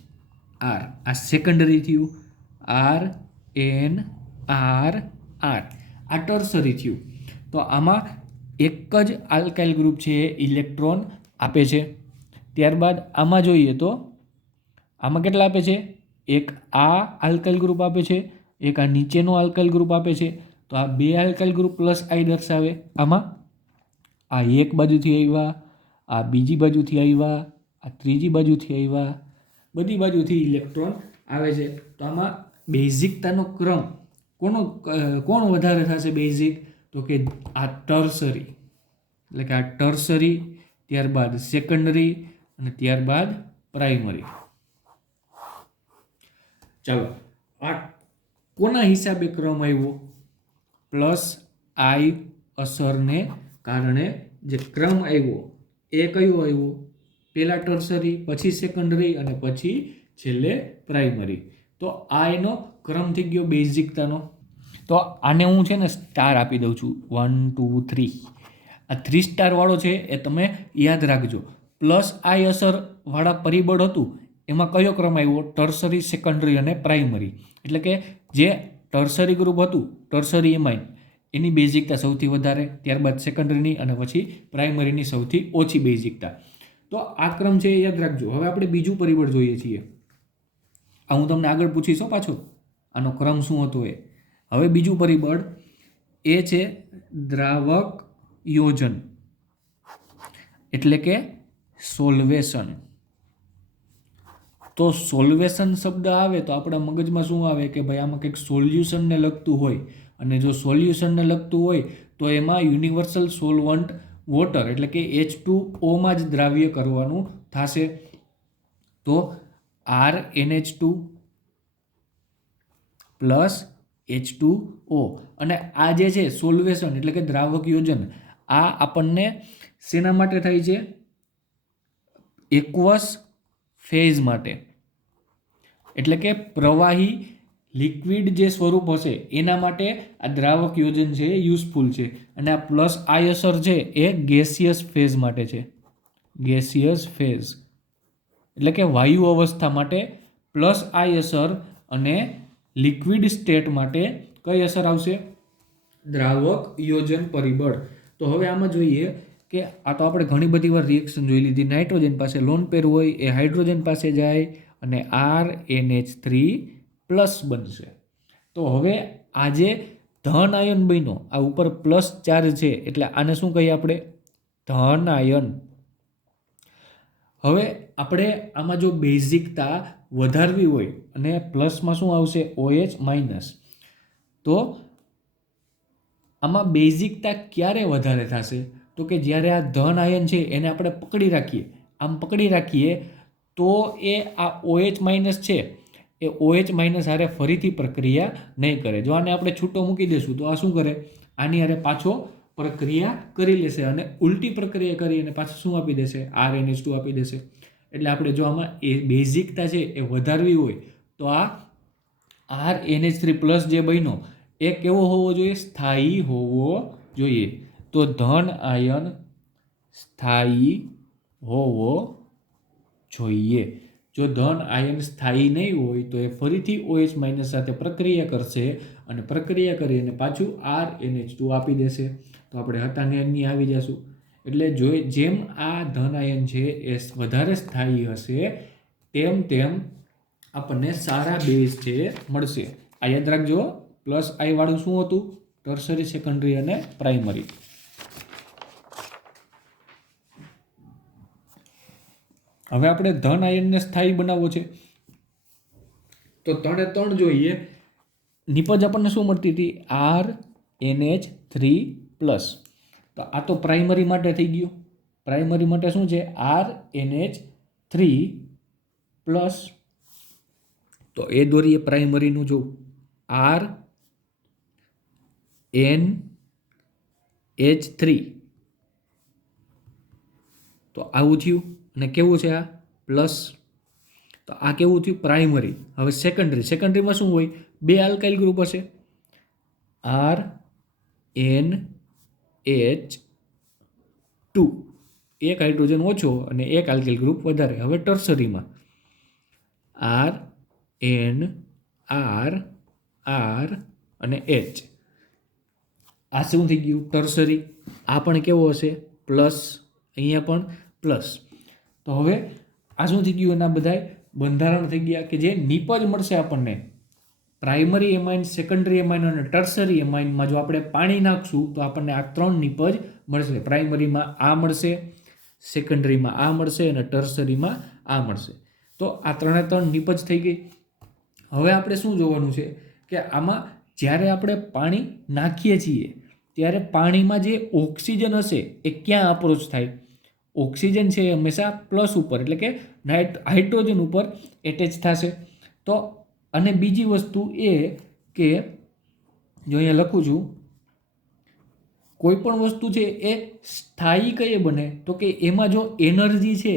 આ સેકન્ડરી થયું, RNR આ ટર્સરી થયું. તો આમાં એક જ આલ્કાઇલ ગ્રુપ છે એ ઇલેક્ટ્રોન આપે છે. ત્યારબાદ આમાં જોઈએ તો આમાં કેટલા આપે છે? એક આ આલ્કાઇલ ગ્રુપ આપે છે એક આ નીચેનો આલ્કાઇલ ગ્રુપ આપે છે, તો આ 2 આલ્કાઇલ ગ્રુપ પ્લસ આઈ દર્શાવે. આમાં આ એક બાજુથી આવ્યા, આ બીજી બાજુથી આવ્યા, આ ત્રીજી બાજુથી આવ્યા, બધી બાજુથી ઇલેક્ટ્રોન આવે છે. તો આમાં બેઝિકતાનો ક્રમ કોણ વધારે થશે બેઝિક? તો કે આ ટર્સરી, એટલે કે આ ટર્સરી, ત્યારબાદ સેકન્ડરી અને ત્યારબાદ પ્રાઇમરી. ચાલો, આ કોના હિસાબે ક્રમ આવ્યો? પ્લસ આઈ અસરને કારણે જે ક્રમ આવ્યો એ કયો આવ્યો? પહેલા ટર્સરી, પછી સેકન્ડરી અને પછી છેલ્લે પ્રાઇમરી. તો આ એનો ક્રમ થઈ ગયો બેઝિકતાનો. તો આને હું છે ને સ્ટાર આપી દઉં છું, 1 2 3. આ 3 સ્ટાર વાળો છે એ તમે યાદ રાખજો. પ્લસ આઈ અસર વાળા પરિબળ હતું એમાં કયો ક્રમ આવ્યો? ટર્સરી, સેકન્ડરી અને પ્રાઇમરી. એટલે કે જે ટર્સરી ગ્રુપ હતું, ટર્સરી એમાઇન, એની બેઝિકતા સૌથી વધારે, ત્યારબાદ સેકન્ડરીની અને પછી પ્રાઇમરીની સૌથી ઓછી બેઝિકતા. તો આ ક્રમ છે એ યાદ રાખજો. હવે આપણે બીજું પરિબળ જોઈએ છીએ. આ હું તમને આગળ પૂછીશ પાછો આનો ક્રમ શું હતો એ. હવે બીજું પરિબળ એ છે દ્રાવક યોજન, એટલે કે સોલ્વેશન. તો સોલ્વેશન શબ્દ આવે તો આપણા મગજમાં શું આવે કે ભાઈ આમાં કંઈક સોલ્યુશનને લગતું હોય, અને જો સોલ્યુશનને લગતું હોય તો એમાં યુનિવર્સલ સોલ્વન્ટ વોટર એટલે કે H2O માં જ દ્રાવ્ય કરવાનું થશે. તો RNH2 પ્લસ H2O, અને આ જે છે સોલ્વેશન એટલે કે દ્રાવક યોજન, આ આપણને શેના માટે થાય છે? એક્વસ ફેઝ માટે, એટલે કે પ્રવાહી લિક્વિડ જે સ્વરૂપ હશે એના માટે આ દ્રાવક યોજન છે એ યુઝફુલ છે. અને આ પ્લસ આઈ અસર છે એ ગેસિયસ ફેઝ માટે છે. ગેસિયસ ફેઝ એટલે કે વાયુ અવસ્થા માટે પ્લસ આઈ અસર, અને લિક્વિડ સ્ટેટ માટે કઈ અસર આવશે? દ્રાવક યોજન પરિબળ. તો હવે આમાં જોઈએ કે આ તો આપણે ઘણી બધી વાર રિએક્શન જોઈ લીધી. નાઇટ્રોજન પાસે લોન પેર હોય એ હાઇડ્રોજન પાસે જાય અને RNH3 પ્લસ બનશે. તો હવે આ જે ધન આયન બન્યો, આ ઉપર પ્લસ ચાર્જ છે એટલે આને શું કહીએ આપણે? ધન આયન. હવે આપણે આમાં જો બેઝિકતા વધારવી હોય અને પ્લસમાં શું આવશે? OH minus. તો આમાં બેઝિકતા ક્યારે વધારે થશે? તો કે જ્યારે આ ધન આયન છે એને આપણે પકડી રાખીએ, આમ પકડી રાખીએ તો એ આ OH માઇનસ છે એ OH માઇનસ હારે ફરીથી પ્રક્રિયા નહીં કરે. જો આને આપણે છૂટો મૂકી દઈશું તો આ શું કરે? આની હારે પાછો પ્રક્રિયા કરી લેશે અને ઉલટી પ્રક્રિયા કરી અને પાછું શું આપી દેશે? RNH2 આપી દેશે. એટલે આપણે જો આમાં એ બેઝિકતા છે એ વધારવી હોય તો આ RNH3 પ્લસ જે બન્યો એ કેવો હોવો જોઈએ? સ્થાયી હોવો જોઈએ. તો ધન આયન સ્થાયી હોવો જોઈએ. જો ધન આયન સ્થાયી નહીં હોય તો એ ફરીથી OH માઇનસ સાથે પ્રક્રિયા કરશે અને પ્રક્રિયા કરી અને પાછું RNH2 આપી દેશે. તો આપણે હતા ને એમની આવી જશું. એટલે જો જેમ આ ધન આયન છે એ વધારે સ્થાયી હશે તેમ તેમ આપણને સારા બેઝ છે મળશે. આ યાદ રાખજો. પ્લસ આઈ વાળું શું હતું? ટર્સરી, સેકન્ડરી અને પ્રાઇમરી. હવે આપણે ધન આયનને સ્થાયી બનાવવો છે તો 3 જોઈએ. નિપજ આપણને શું મળતી હતી? RNH3 plus. તો આ તો પ્રાઇમરી માટે થઈ ગયું. પ્રાઇમરી માટે શું છે? RNH3 plus. તો એ દોરીએ પ્રાઇમરીનું જો RNH3. તો આવું થયું. અને કેવું છે આ? પ્લસ. તો આ કેવું થયું? પ્રાઇમરી. હવે સેકન્ડરી. સેકન્ડરીમાં શું હોય? 2 આલ્કાઇલ ગ્રુપ હશે, RNH2, એક હાઇડ્રોજન ઓછો અને એક આલ્કાઇલ ગ્રુપ વધારે. હવે ટર્સરીમાં RN, R, R અને H. આ શું થઈ ગયું? ટર્સરી. આ પણ કેવો હશે? પ્લસ. અહીંયા પણ પ્લસ. તો હવે આ શું થઈ ગયું? એના બધાય બંધારણ થઈ ગયા કે જે નિપજ મળશે આપણને પ્રાઇમરી એમાઇન, સેકન્ડરી એમાઇન અને ટર્સરી એમાઇનમાં જો આપણે પાણી નાખશું તો આપણને આ 3 નિપજ મળશે. પ્રાઇમરીમાં આ મળશે, સેકન્ડરીમાં આ મળશે અને ટર્સરીમાં આ મળશે. તો આ 3 નિપજ થઈ ગઈ. હવે આપણે શું જોવાનું છે કે આમાં જ્યારે આપણે પાણી નાખીએ છીએ ત્યારે પાણીમાં જે ઓક્સિજન હશે એ ક્યાં અપ્રોચ થાય? ઓક્સિજન છે એ હંમેશા પ્લસ ઉપર એટલે કે હાઇડ્રોજન ઉપર એટેચ થશે. તો અને બીજી વસ્તુ એ કે જો અહીંયા લખું છું, કોઈ પણ વસ્તુ છે એ સ્થાયી કઈ બને તો કે એમાં જો એનર્જી છે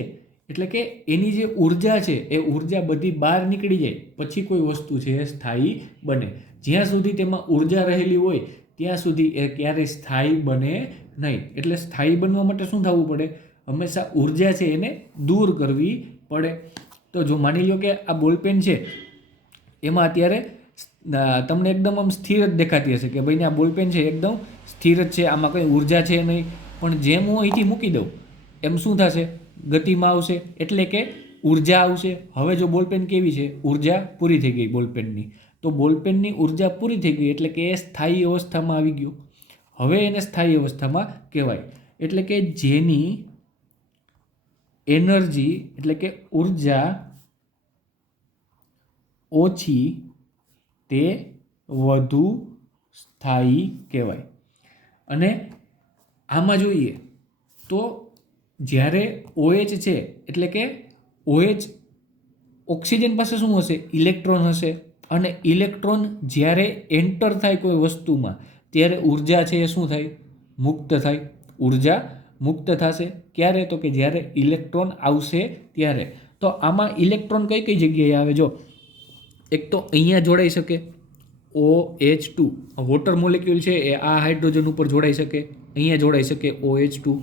એટલે કે એની જે ઉર્જા છે એ ઉર્જા બધી બહાર નીકળી જાય પછી કોઈ વસ્તુ છે એ સ્થાયી બને. જ્યાં સુધી તેમાં ઉર્જા રહેલી હોય ત્યાં સુધી એ ક્યારેય સ્થાયી બને નહીં. એટલે સ્થાયી બનવા માટે શું થવું પડે? હંમેશા ઉર્જા છે એને દૂર કરવી પડે. તો જો માની લો કે આ બોલપેન છે એમાં અત્યારે તમને એકદમ આમ સ્થિર જ દેખાતી હશે કે ભાઈ આ બોલપેન છે એકદમ સ્થિર જ છે, આમાં કંઈ ઉર્જા છે નહીં. પણ જેમ હું અહીંથી મૂકી દઉં એમ શું થશે? ગતિમાં આવશે એટલે કે ઉર્જા આવશે. હવે જો બોલપેન કેવી છે? ઉર્જા પૂરી થઈ ગઈ બોલપેનની. તો બોલપેનની ઉર્જા પૂરી થઈ ગઈ એટલે કે એ સ્થાયી અવસ્થામાં આવી ગયું. હવે એને સ્થાયી અવસ્થામાં કહેવાય. એટલે કે જેની એનર્જી એટલે કે ઉર્જા ઓછી તે વધુ સ્થાયી કહેવાય. અને આમાં જોઈએ તો જ્યારે OH છે એટલે કે OH ઓક્સિજન પાસે શું હશે? ઇલેક્ટ્રોન હશે. અને ઇલેક્ટ્રોન જ્યારે એન્ટર થાય કોઈ વસ્તુમાં ત્યારે ઉર્જા છે એ શું થાય? મુક્ત થાય. ઉર્જા મુક્ત થશે ક્યારે? તો કે જ્યારે ઇલેક્ટ્રોન આવશે ત્યારે. તો આમાં ઇલેક્ટ્રોન કઈ કઈ જગ્યાએ આવે? જો એક તો અહીંયા જોડાઈ શકે OH2, વોટર મોલેક્યુલ છે એ આ હાઇડ્રોજન ઉપર જોડાઈ શકે, અહીંયા જોડાઈ શકે OH2,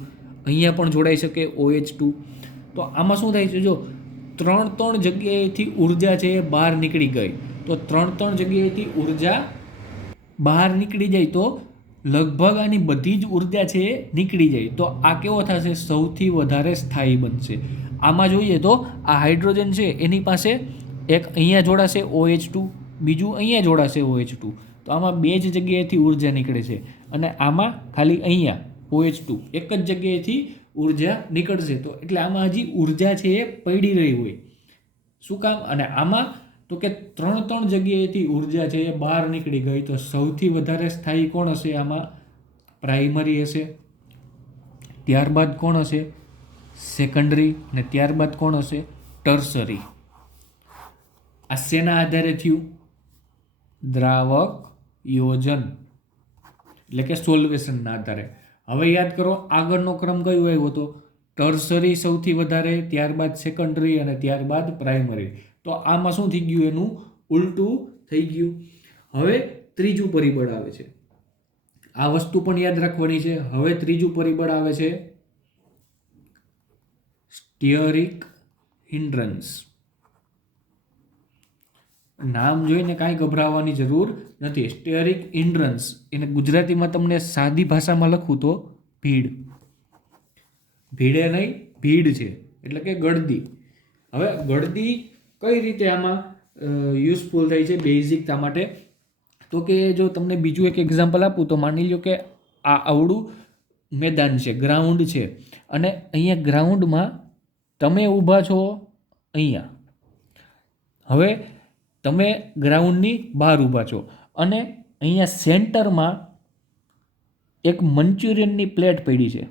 અહીંયા પણ જોડાઈ શકે OH2. તો આમાં શું થાય છે? જો 3 જગ્યાએથી ઉર્જા છે એ બહાર નીકળી ગઈ. તો 3 જગ્યાએથી ઉર્જા બહાર નીકળી જાય તો લગભગ આની બધી જ ઉર્જા છે એ નીકળી જાય. તો આ કેવો થશે? સૌથી વધારે સ્થાયી બનશે. આમાં જોઈએ તો આ હાઇડ્રોજન છે એની પાસે એક અહીંયા જોડાશે OH2, બીજું અહીંયા જોડાશે OH2. તો આમાં 2 જ જગ્યાએથી ઉર્જા નીકળે છે અને આમાં ખાલી અહીંયા OH2 એક જ જગ્યાએથી ઉર્જા નીકળશે. તો એટલે આમાં હજી ઉર્જા છે એ પડી રહી હોય. શું કામ? અને આમાં તો કે 3 જગ્યાએથી ઉર્જા છે એ બહાર નીકળી ગઈ. તો સૌથી વધારે સ્થાયી કોણ હશે? આમાં પ્રાઇમરી હશે, ત્યારબાદ કોણ હશે? સેકન્ડરી, અને ત્યારબાદ કોણ હશે? ટર્સરી. આ શેના આધારે થયું? દ્રાવક યોજન એટલે કે સોલ્વેશનના આધારે. હવે યાદ કરો આગળનો ક્રમ કયો આવ્યો હતો? ટર્સરી સૌથી વધારે, ત્યારબાદ સેકન્ડરી અને ત્યારબાદ પ્રાઇમરી. તો આમાં શું થઈ ગયું? એનું ઉલટું થઈ ગયું. હવે ત્રીજું પરિબળ આવે છે. આ વસ્તુ પણ યાદ રાખવાની છે. હવે ત્રીજું પરિબળ આવે છે સ્ટીયરિક હિન્ડ્રન્સ. નામ જોઈને કાંઈ ગભરાવાની જરૂર નથી. સ્ટીયરિક હિન્ડ્રન્સ એને ગુજરાતીમાં તમને સાદી ભાષામાં લખું તો ભીડ. ભીડે નહીં, ભીડ છે એટલે કે ગળદી. હવે ગળદી કઈ રીતે આમાં યુઝફુલ થાય છે બેઝિકતા માટે? તો કે જો તમને બીજું એક એક્ઝામ્પલ આપું તો માની લો કે આ આવડું મેદાન છે, ગ્રાઉન્ડ છે, અને અહીંયા ગ્રાઉન્ડમાં તમે ઊભા છો અહીંયા. હવે તમે ગ્રાઉન્ડની બહાર ઊભા છો અને અહીંયા સેન્ટરમાં એક મંચુરિયનની પ્લેટ પડી છે.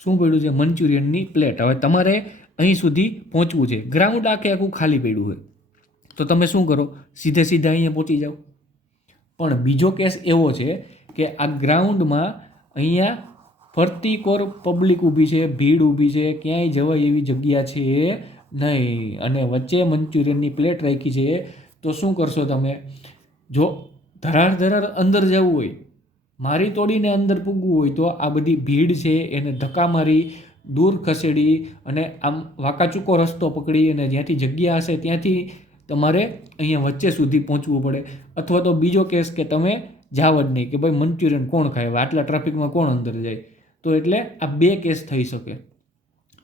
શું પડ્યું છે? મંચુરિયનની પ્લેટ. હવે તમારે અહીં સુધી પહોંચવું છે. ગ્રાઉન્ડ આખું ખાલી પડ્યું હોય તો તમે શું કરો? સીધા અહીંયા પહોંચી જાઓ. પણ બીજો કેસ એવો છે કે આ ગ્રાઉન્ડમાં અહીંયા ફરતી કોર પબ્લિક ઊભી છે, ભીડ ઊભી છે, ક્યાંય જવાય એવી જગ્યા છે નહીં, અને વચ્ચે મંચુરિયનની પ્લેટ રાખી છે. તો શું કરશો તમે? જો ધરાર અંદર જવું હોય, મારી તોડીને અંદર પૂગવું હોય તો આ બધી ભીડ છે એને ધક્કા મારી દૂર ખસેડી અને આમ વાંકાચૂકો રસ્તો પકડી અને જ્યાંથી જગ્યા હશે ત્યાંથી તમારે અહીંયા વચ્ચે સુધી પહોંચવું પડે. અથવા તો બીજો કેસ કે તમે જાવ જ નહીં, કે ભાઈ મંચુરિયન કોણ ખાય, આટલા ટ્રાફિકમાં કોણ અંદર જાય. તો એટલે આ 2 કેસ થઈ શકે.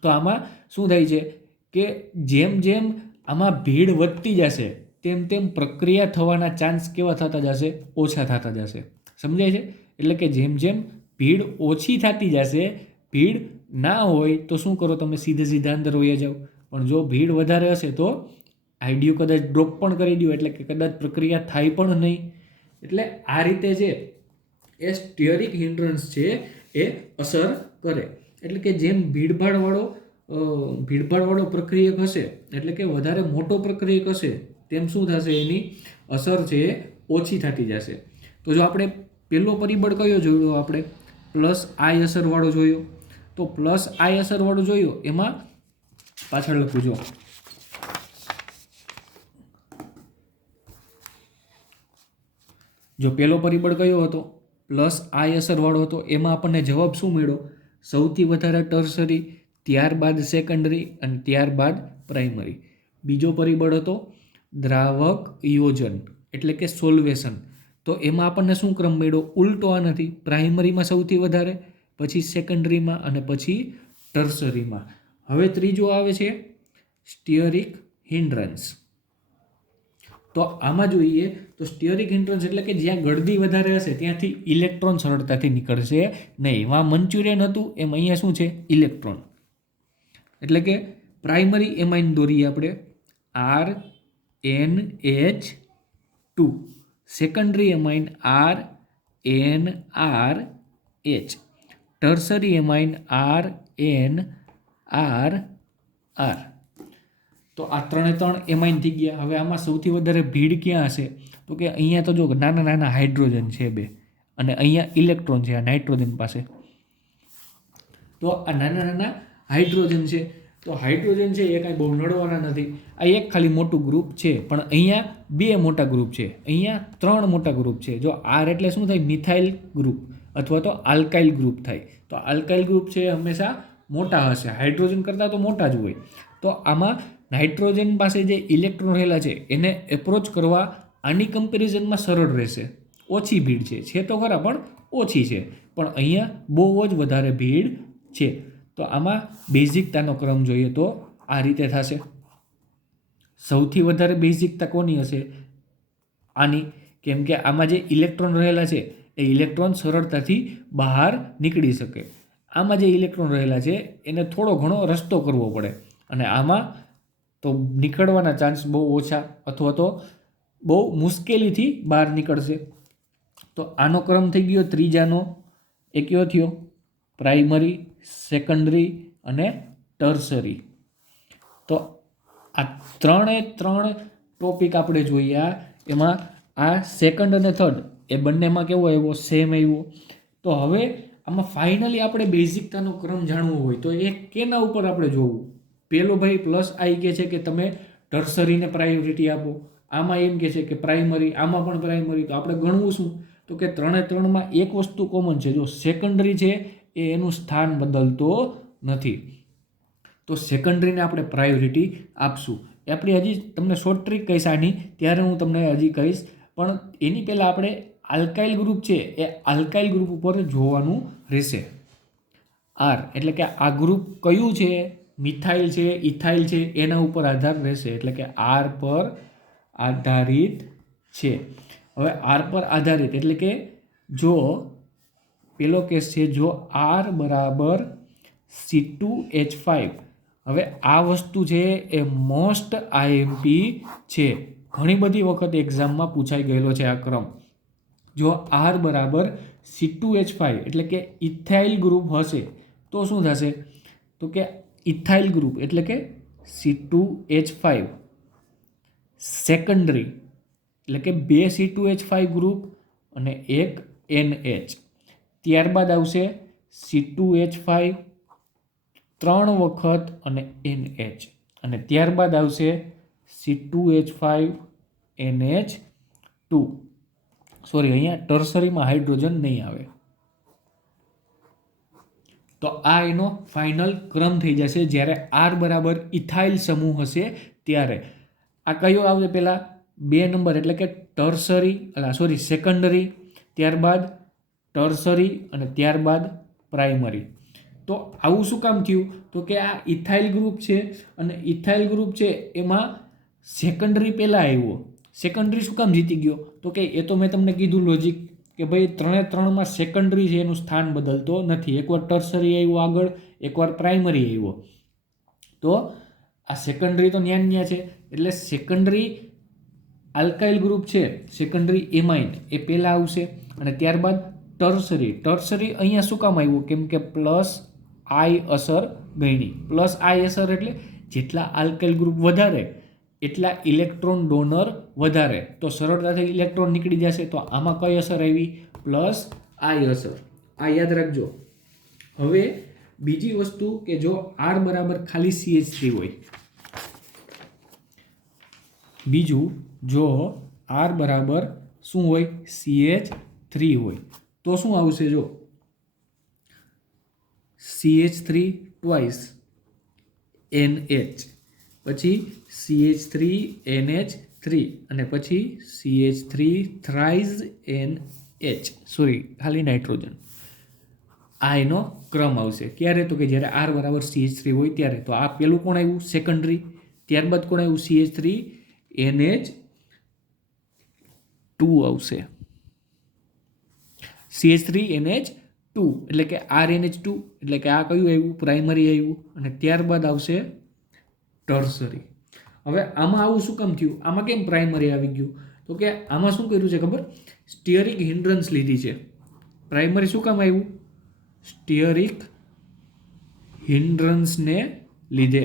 તો આમાં શું થાય છે કે જેમ જેમ આમાં ભીડ વધતી જશે તેમ તેમ પ્રક્રિયા થવાના ચાન્સ કેવા થતા જશે? ઓછા થતા જશે. સમજાય છે? એટલે કે જેમ જેમ ભીડ ઓછી થતી જશે, ભીડ ના હોય તો શું કરો તમે? સીધા અંદર વયા જાઓ. પણ જો ભીડ વધારે હશે તો આઈડિયો કદાચ ડ્રોપ પણ કરી દો, એટલે કે કદાચ પ્રક્રિયા થાય પણ નહીં. એટલે આ રીતે છે એ સ્ટીયરિક હિન્ડ્રન્સ છે એ અસર કરે. એટલે કે જેમ ભીડભાડવાળો પ્રક્રિયક હશે, એટલે કે વધારે મોટો પ્રક્રિયક હશે, તેમ શું થશે? એની અસર છે એ ઓછી થતી જશે. તો જો આપણે પહેલો પરિબળ કયો જોયો? આપણે પ્લસ આઈ અસરવાળો જોયો. તો પ્લસ આઈ અસરવાળો જોયો, એમાં પાછળ લખું જો, પહેલો પરિબળ કયો હતો? પ્લસ આઈ અસરવાળો હતો. એમાં આપણને જવાબ શું મળ્યો? સૌથી વધારે ટર્સરી, ત્યારબાદ સેકન્ડરી અને ત્યારબાદ પ્રાઇમરી. બીજો પરિબળ હતો દ્રાવક યોજન, એટલે કે સોલ્વેશન. તો એમાં આપણને શું ક્રમ મળ્યો? ઉલટો આ નથી. પ્રાઇમરીમાં સૌથી વધારે, પછી સેકન્ડરીમાં અને પછી ટર્સરીમાં. હવે ત્રીજો આવે છે સ્ટીયરિક હિન્ડ્રન્સ. તો આમાં જોઈએ તો સ્ટીયરિક હિન્ડ્રન્સ એટલે કે જ્યાં ગળદી વધારે હશે ત્યાંથી ઇલેક્ટ્રોન સરળતાથી નીકળશે નહીં. એમાં મંચુરિયન હતું, એમ અહીંયા શું છે? ઇલેક્ટ્રોન. એટલે કે પ્રાઇમરી એમાઇન દોરીએ આપણે RNH2, secondary amine RNRH, tertiary amine RNRR. તો આ 3 એમાઇન થઈ ગયા. હવે આમાં સૌથી વધારે ભીડ ક્યાં હશે? તો કે અહીંયા તો જો નાના નાના હાઇડ્રોજન છે 2, અને અહીંયા ઇલેક્ટ્રોન છે આ નાઇટ્રોજન પાસે. તો આ નાના નાના હાઇડ્રોજન છે. તો હાઇડ્રોજન છે એ કાંઈ બહુ નડવાના નથી. આ એક ખાલી મોટું ગ્રુપ છે, પણ અહીંયા 2 મોટા ગ્રુપ છે, અહીંયા 3 મોટા ગ્રુપ છે. જો આર એટલે શું થાય? મિથાઇલ ગ્રુપ અથવા તો આલ્કાઇલ ગ્રુપ થાય. તો આલ્કાઇલ ગ્રુપ છે હંમેશા મોટા હશે, હાઇડ્રોજન કરતાં તો મોટા જ હોય. તો આમાં નાઇટ્રોજન પાસે જે ઇલેક્ટ્રોન રહેલા છે એને એપ્રોચ કરવા આની કમ્પેરિઝનમાં સરળ રહેશે. ઓછી ભીડ છે તો ખરા, પણ ઓછી છે. પણ અહીંયા બહુ જ વધારે ભીડ છે. તો આમાં બેઝિકતાનો ક્રમ જોઈએ તો આ રીતે થશે. સૌથી વધારે બેઝિકતા કોની હશે? આની. કેમ કે આમાં જે ઇલેક્ટ્રોન રહેલા છે એ ઇલેક્ટ્રોન સરળતાથી બહાર નીકળી શકે. આમાં જે ઇલેક્ટ્રોન રહેલા છે એને થોડો ઘણો રસ્તો કરવો પડે, અને આમાં તો નીકળવાના ચાન્સ બહુ ઓછા અથવા તો બહુ મુશ્કેલીથી બહાર નીકળશે. તો આનો ક્રમ થઈ ગયો ત્રીજાનો. એ કયો થયો? પ્રાઇમરી, સેકન્ડરી અને ટર્સરી. તો આ 3 ટોપિક આપણે જોઈએ. એમાં આ સેકન્ડ અને થર્ડ એ બંનેમાં કેવો આવ્યો? સેમ આવ્યો. તો હવે આમાં ફાઇનલી આપણે બેઝિકતાનો ક્રમ જાણવો હોય તો એ કેના ઉપર આપણે જોવું? પેલો ભાઈ પ્લસ આઈ કહે છે કે તમે ટર્સરીને પ્રાયોરિટી આપો. આમાં એમ કહે છે કે પ્રાઇમરી, આમાં પણ પ્રાઇમરી. તો આપણે ગણવું શું? તો કે 3માં એક વસ્તુ કોમન છે. જો સેકન્ડરી છે એ એનું સ્થાન બદલતો નથી, તો સેકન્ડરીને આપણે પ્રાયોરિટી આપશું. એ આપણે હજી તમને શોર્ટ ટ્રીક કહીશ આની, ત્યારે હું તમને હજી કહીશ. પણ એની પહેલાં આપણે આલ્કાઇલ ગ્રુપ છે એ આલ્કાઇલ ગ્રુપ ઉપર જોવાનું રહેશે. આર એટલે કે આ ગ્રુપ કયું છે? મિથાઇલ છે, ઇથાઇલ છે, એના ઉપર આધાર રહેશે. એટલે કે આર પર આધારિત છે. હવે આર પર આધારિત એટલે કે જો પેલો કેસ છે, જો આર બરાબર C2H5. હવે આ વસ્તુ છે એ મોસ્ટ આઈએમપી છે. ઘણી બધી વખત એક્ઝામમાં પૂછાઈ ગયેલો છે આ ક્રમ. જો આર બરાબર C2H5 એટલે કે ઇથાઇલ ગ્રુપ હશે તો શું થશે? તો કે ઇથાઇલ ગ્રુપ એટલે કે C2H5 સેકન્ડરી એટલે કે 2 C2H5 ગ્રુપ અને 1 NH. ત્યારબાદ આવશે C2H5 3 વખત અને NH, અને ત્યારબાદ આવશે C2H5 NH2. સોરી, અહીંયા ટર્સરીમાં હાઇડ્રોજન નહીં આવે. તો આ એનો ફાઇનલ ક્રમ થઈ જશે જ્યારે આર બરાબર ઇથાઇલ સમૂહ હશે ત્યારે. આ કયો આવે પહેલાં? 2 નંબર એટલે કે સેકન્ડરી, ત્યારબાદ ટર્સરી અને ત્યારબાદ પ્રાઇમરી. તો આવું શું કામ થયું? તો કે આ ઇથાઇલ ગ્રુપ છે અને ઇથાઇલ ગ્રુપ છે એમાં સેકન્ડરી પહેલાં આવ્યો, સેકન્ડરી શું કામ જીતી ગયો? તો કે એ તો મેં તમને કીધું લોજિક કે ભાઈ 3-3 સેકન્ડરી છે એનું સ્થાન બદલતો નથી. એકવાર ટર્સરી આવ્યો આગળ, એકવાર પ્રાઇમરી આવ્યો. તો આ સેકન્ડરી તો ન્યા છે, એટલે સેકન્ડરી આલ્કાઇલ ગ્રુપ છે, સેકન્ડરી એમાઇન એ પહેલાં આવશે અને ત્યારબાદ ટર્સરી અહીંયા શું કામ આવ્યું? કેમ કે પ્લસ આઈ અસર ગણી. પ્લસ આઈ અસર એટલે જેટલા આલ્કાઇલ ગ્રુપ વધારે એટલા ઇલેક્ટ્રોન ડોનર વધારે, તો સરળતાથી ઇલેક્ટ્રોન નીકળી જશે. તો આમાં કઈ અસર આવી? પ્લસ આઈ અસર. આ યાદ રાખજો. હવે બીજી વસ્તુ કે જો R બરાબર ખાલી CH3 હોય, બીજું જો R બરાબર શું હોય? CH3 હોય, તો શું આવશે? જો CH3 ટ્વાઇસ NH, પછી CH3 NH3 અને પછી CH3 થ્રાઇઝ NH, સોરી ખાલી નાઇટ્રોજન. આ એનો ક્રમ આવશે. ક્યારે? તો કે જ્યારે R બરાબર CH3 હોય ત્યારે. તો આ પેલું કોણ આવ્યું? સેકન્ડરી. ત્યારબાદ કોણ આવ્યું? CH3 NH2 આવશે. CH3 NH2 એટલે કે RNH2 એટલે કે આ કયું આવ્યું? પ્રાઇમરી આવ્યું. અને ત્યારબાદ આવશે ટર્સરી. હવે આમાં આવું શું કામ થયું? આમાં કેમ પ્રાઇમરી આવી ગયું? તો કે આમાં શું કર્યું છે ખબર? સ્ટીયરિક હિન્ડ્રન્સ લીધી છે. પ્રાઇમરી શું કામ આવ્યું? સ્ટીયરિક હિન્ડ્રન્સને લીધે.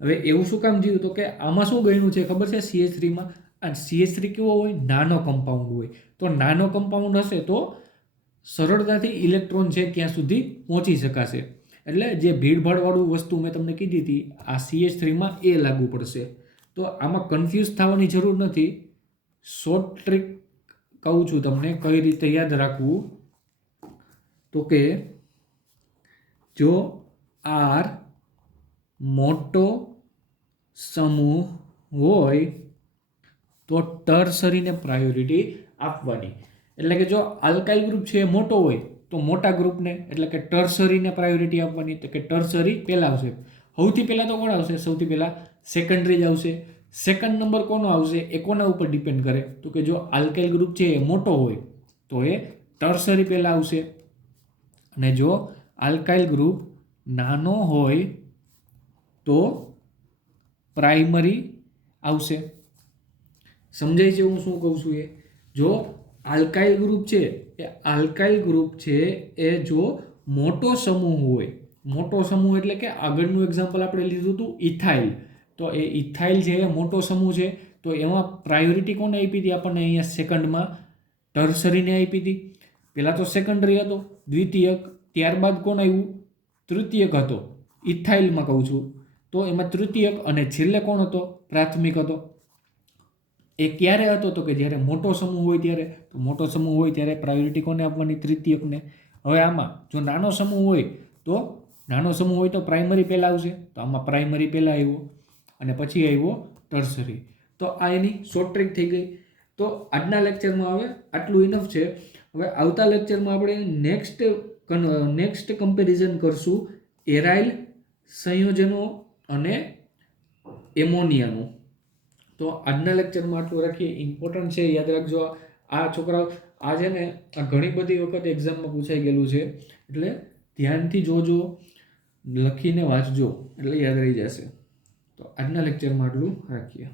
હવે એવું શું કામ થયું? તો કે આમાં શું ગણ્યું છે ખબર છે? CH3 માં આ CH3 કેવો હોય? નાનો કમ્પાઉન્ડ હોય. તો નાનો કમ્પાઉન્ડ હશે તો સરળતાથી ઇલેક્ટ્રોન છે ત્યાં સુધી પહોંચી શકાશે. એટલે જે ભીડભાડવાળું વસ્તુ મેં તમને કીધી હતી આ CH3 માં એ લાગુ પડશે. તો આમાં કન્ફ્યુઝ થવાની જરૂર નથી. શોર્ટ ટ્રીક કહું છું તમને કઈ રીતે યાદ રાખવું. તો કે જો R મોટો સમૂહ હોય તો ટર્સરીને પ્રાયોરિટી આપવાની. એટલે કે જો આલ્કાઇલ ગ્રુપ છે એ મોટો હોય તો મોટા ગ્રુપને એટલે કે ટર્સરીને પ્રાયોરિટી આપવાની. તો કે ટર્સરી પહેલાં આવશે. સૌથી પહેલાં તો કોણ આવશે? સૌથી પહેલાં સેકન્ડરી જ આવશે. સેકન્ડ નંબર કોનો આવશે? એ કોના ઉપર ડિપેન્ડ કરે? તો કે જો આલ્કાઇલ ગ્રુપ છે એ મોટો હોય તો એ ટર્સરી પહેલાં આવશે, અને જો આલ્કાઇલ ગ્રુપ નાનો હોય તો પ્રાઇમરી આવશે. સમજાય છે હું શું કહું છું? એ જો આલ્કાઇલ ગ્રુપ છે એ જો મોટો સમૂહ હોય, મોટો સમૂહ એટલે કે આગળનું એક્ઝામ્પલ આપણે લીધું હતું ઇથાઇલ, તો એ ઇથાઇલ છે એ મોટો સમૂહ છે. તો એમાં પ્રાયોરિટી કોને આપી હતી? આપણને અહીંયા સેકન્ડમાં ટર્સરીને આપી હતી. પહેલાં તો સેકન્ડરી હતો, દ્વિતીયક, ત્યારબાદ કોણ આવ્યું? તૃતીયક હતો. ઇથાઇલમાં કહું છું તો એમાં તૃતીયક, અને છેલ્લે કોણ હતો? પ્રાથમિક હતો. એ ક્યારે હતો? તો કે જ્યારે મોટો સમૂહ હોય ત્યારે. તો મોટો સમૂહ હોય ત્યારે પ્રાયોરિટી કોને આપવાની? તૃતીયકને. હવે આમાં જો નાનો સમૂહ હોય તો પ્રાઇમરી પહેલાં આવશે. તો આમાં પ્રાઇમરી પહેલાં આવ્યો અને પછી આવ્યો ટર્સરી. તો આ એની શોર્ટ ટ્રીક થઈ ગઈ. તો આજના લેક્ચરમાં હવે આટલું ઇનફ છે. હવે આવતા લેક્ચરમાં આપણે નેક્સ્ટ કમ્પેરિઝન કરશું એરાઇલ સંયોજનો અને એમોનિયાનું. તો આજના લેક્ચરમાં આટલું રાખીએ. ઇમ્પોર્ટન્ટ છે, યાદ રાખજો. આ છોકરાઓ આ છે ને આ ઘણી બધી વખત એક્ઝામમાં પૂછાઈ ગયેલું છે, એટલે ધ્યાનથી જોજો, લખીને વાંચજો એટલે યાદ રહી જશે. તો આજના લેક્ચરમાં આટલું રાખીએ.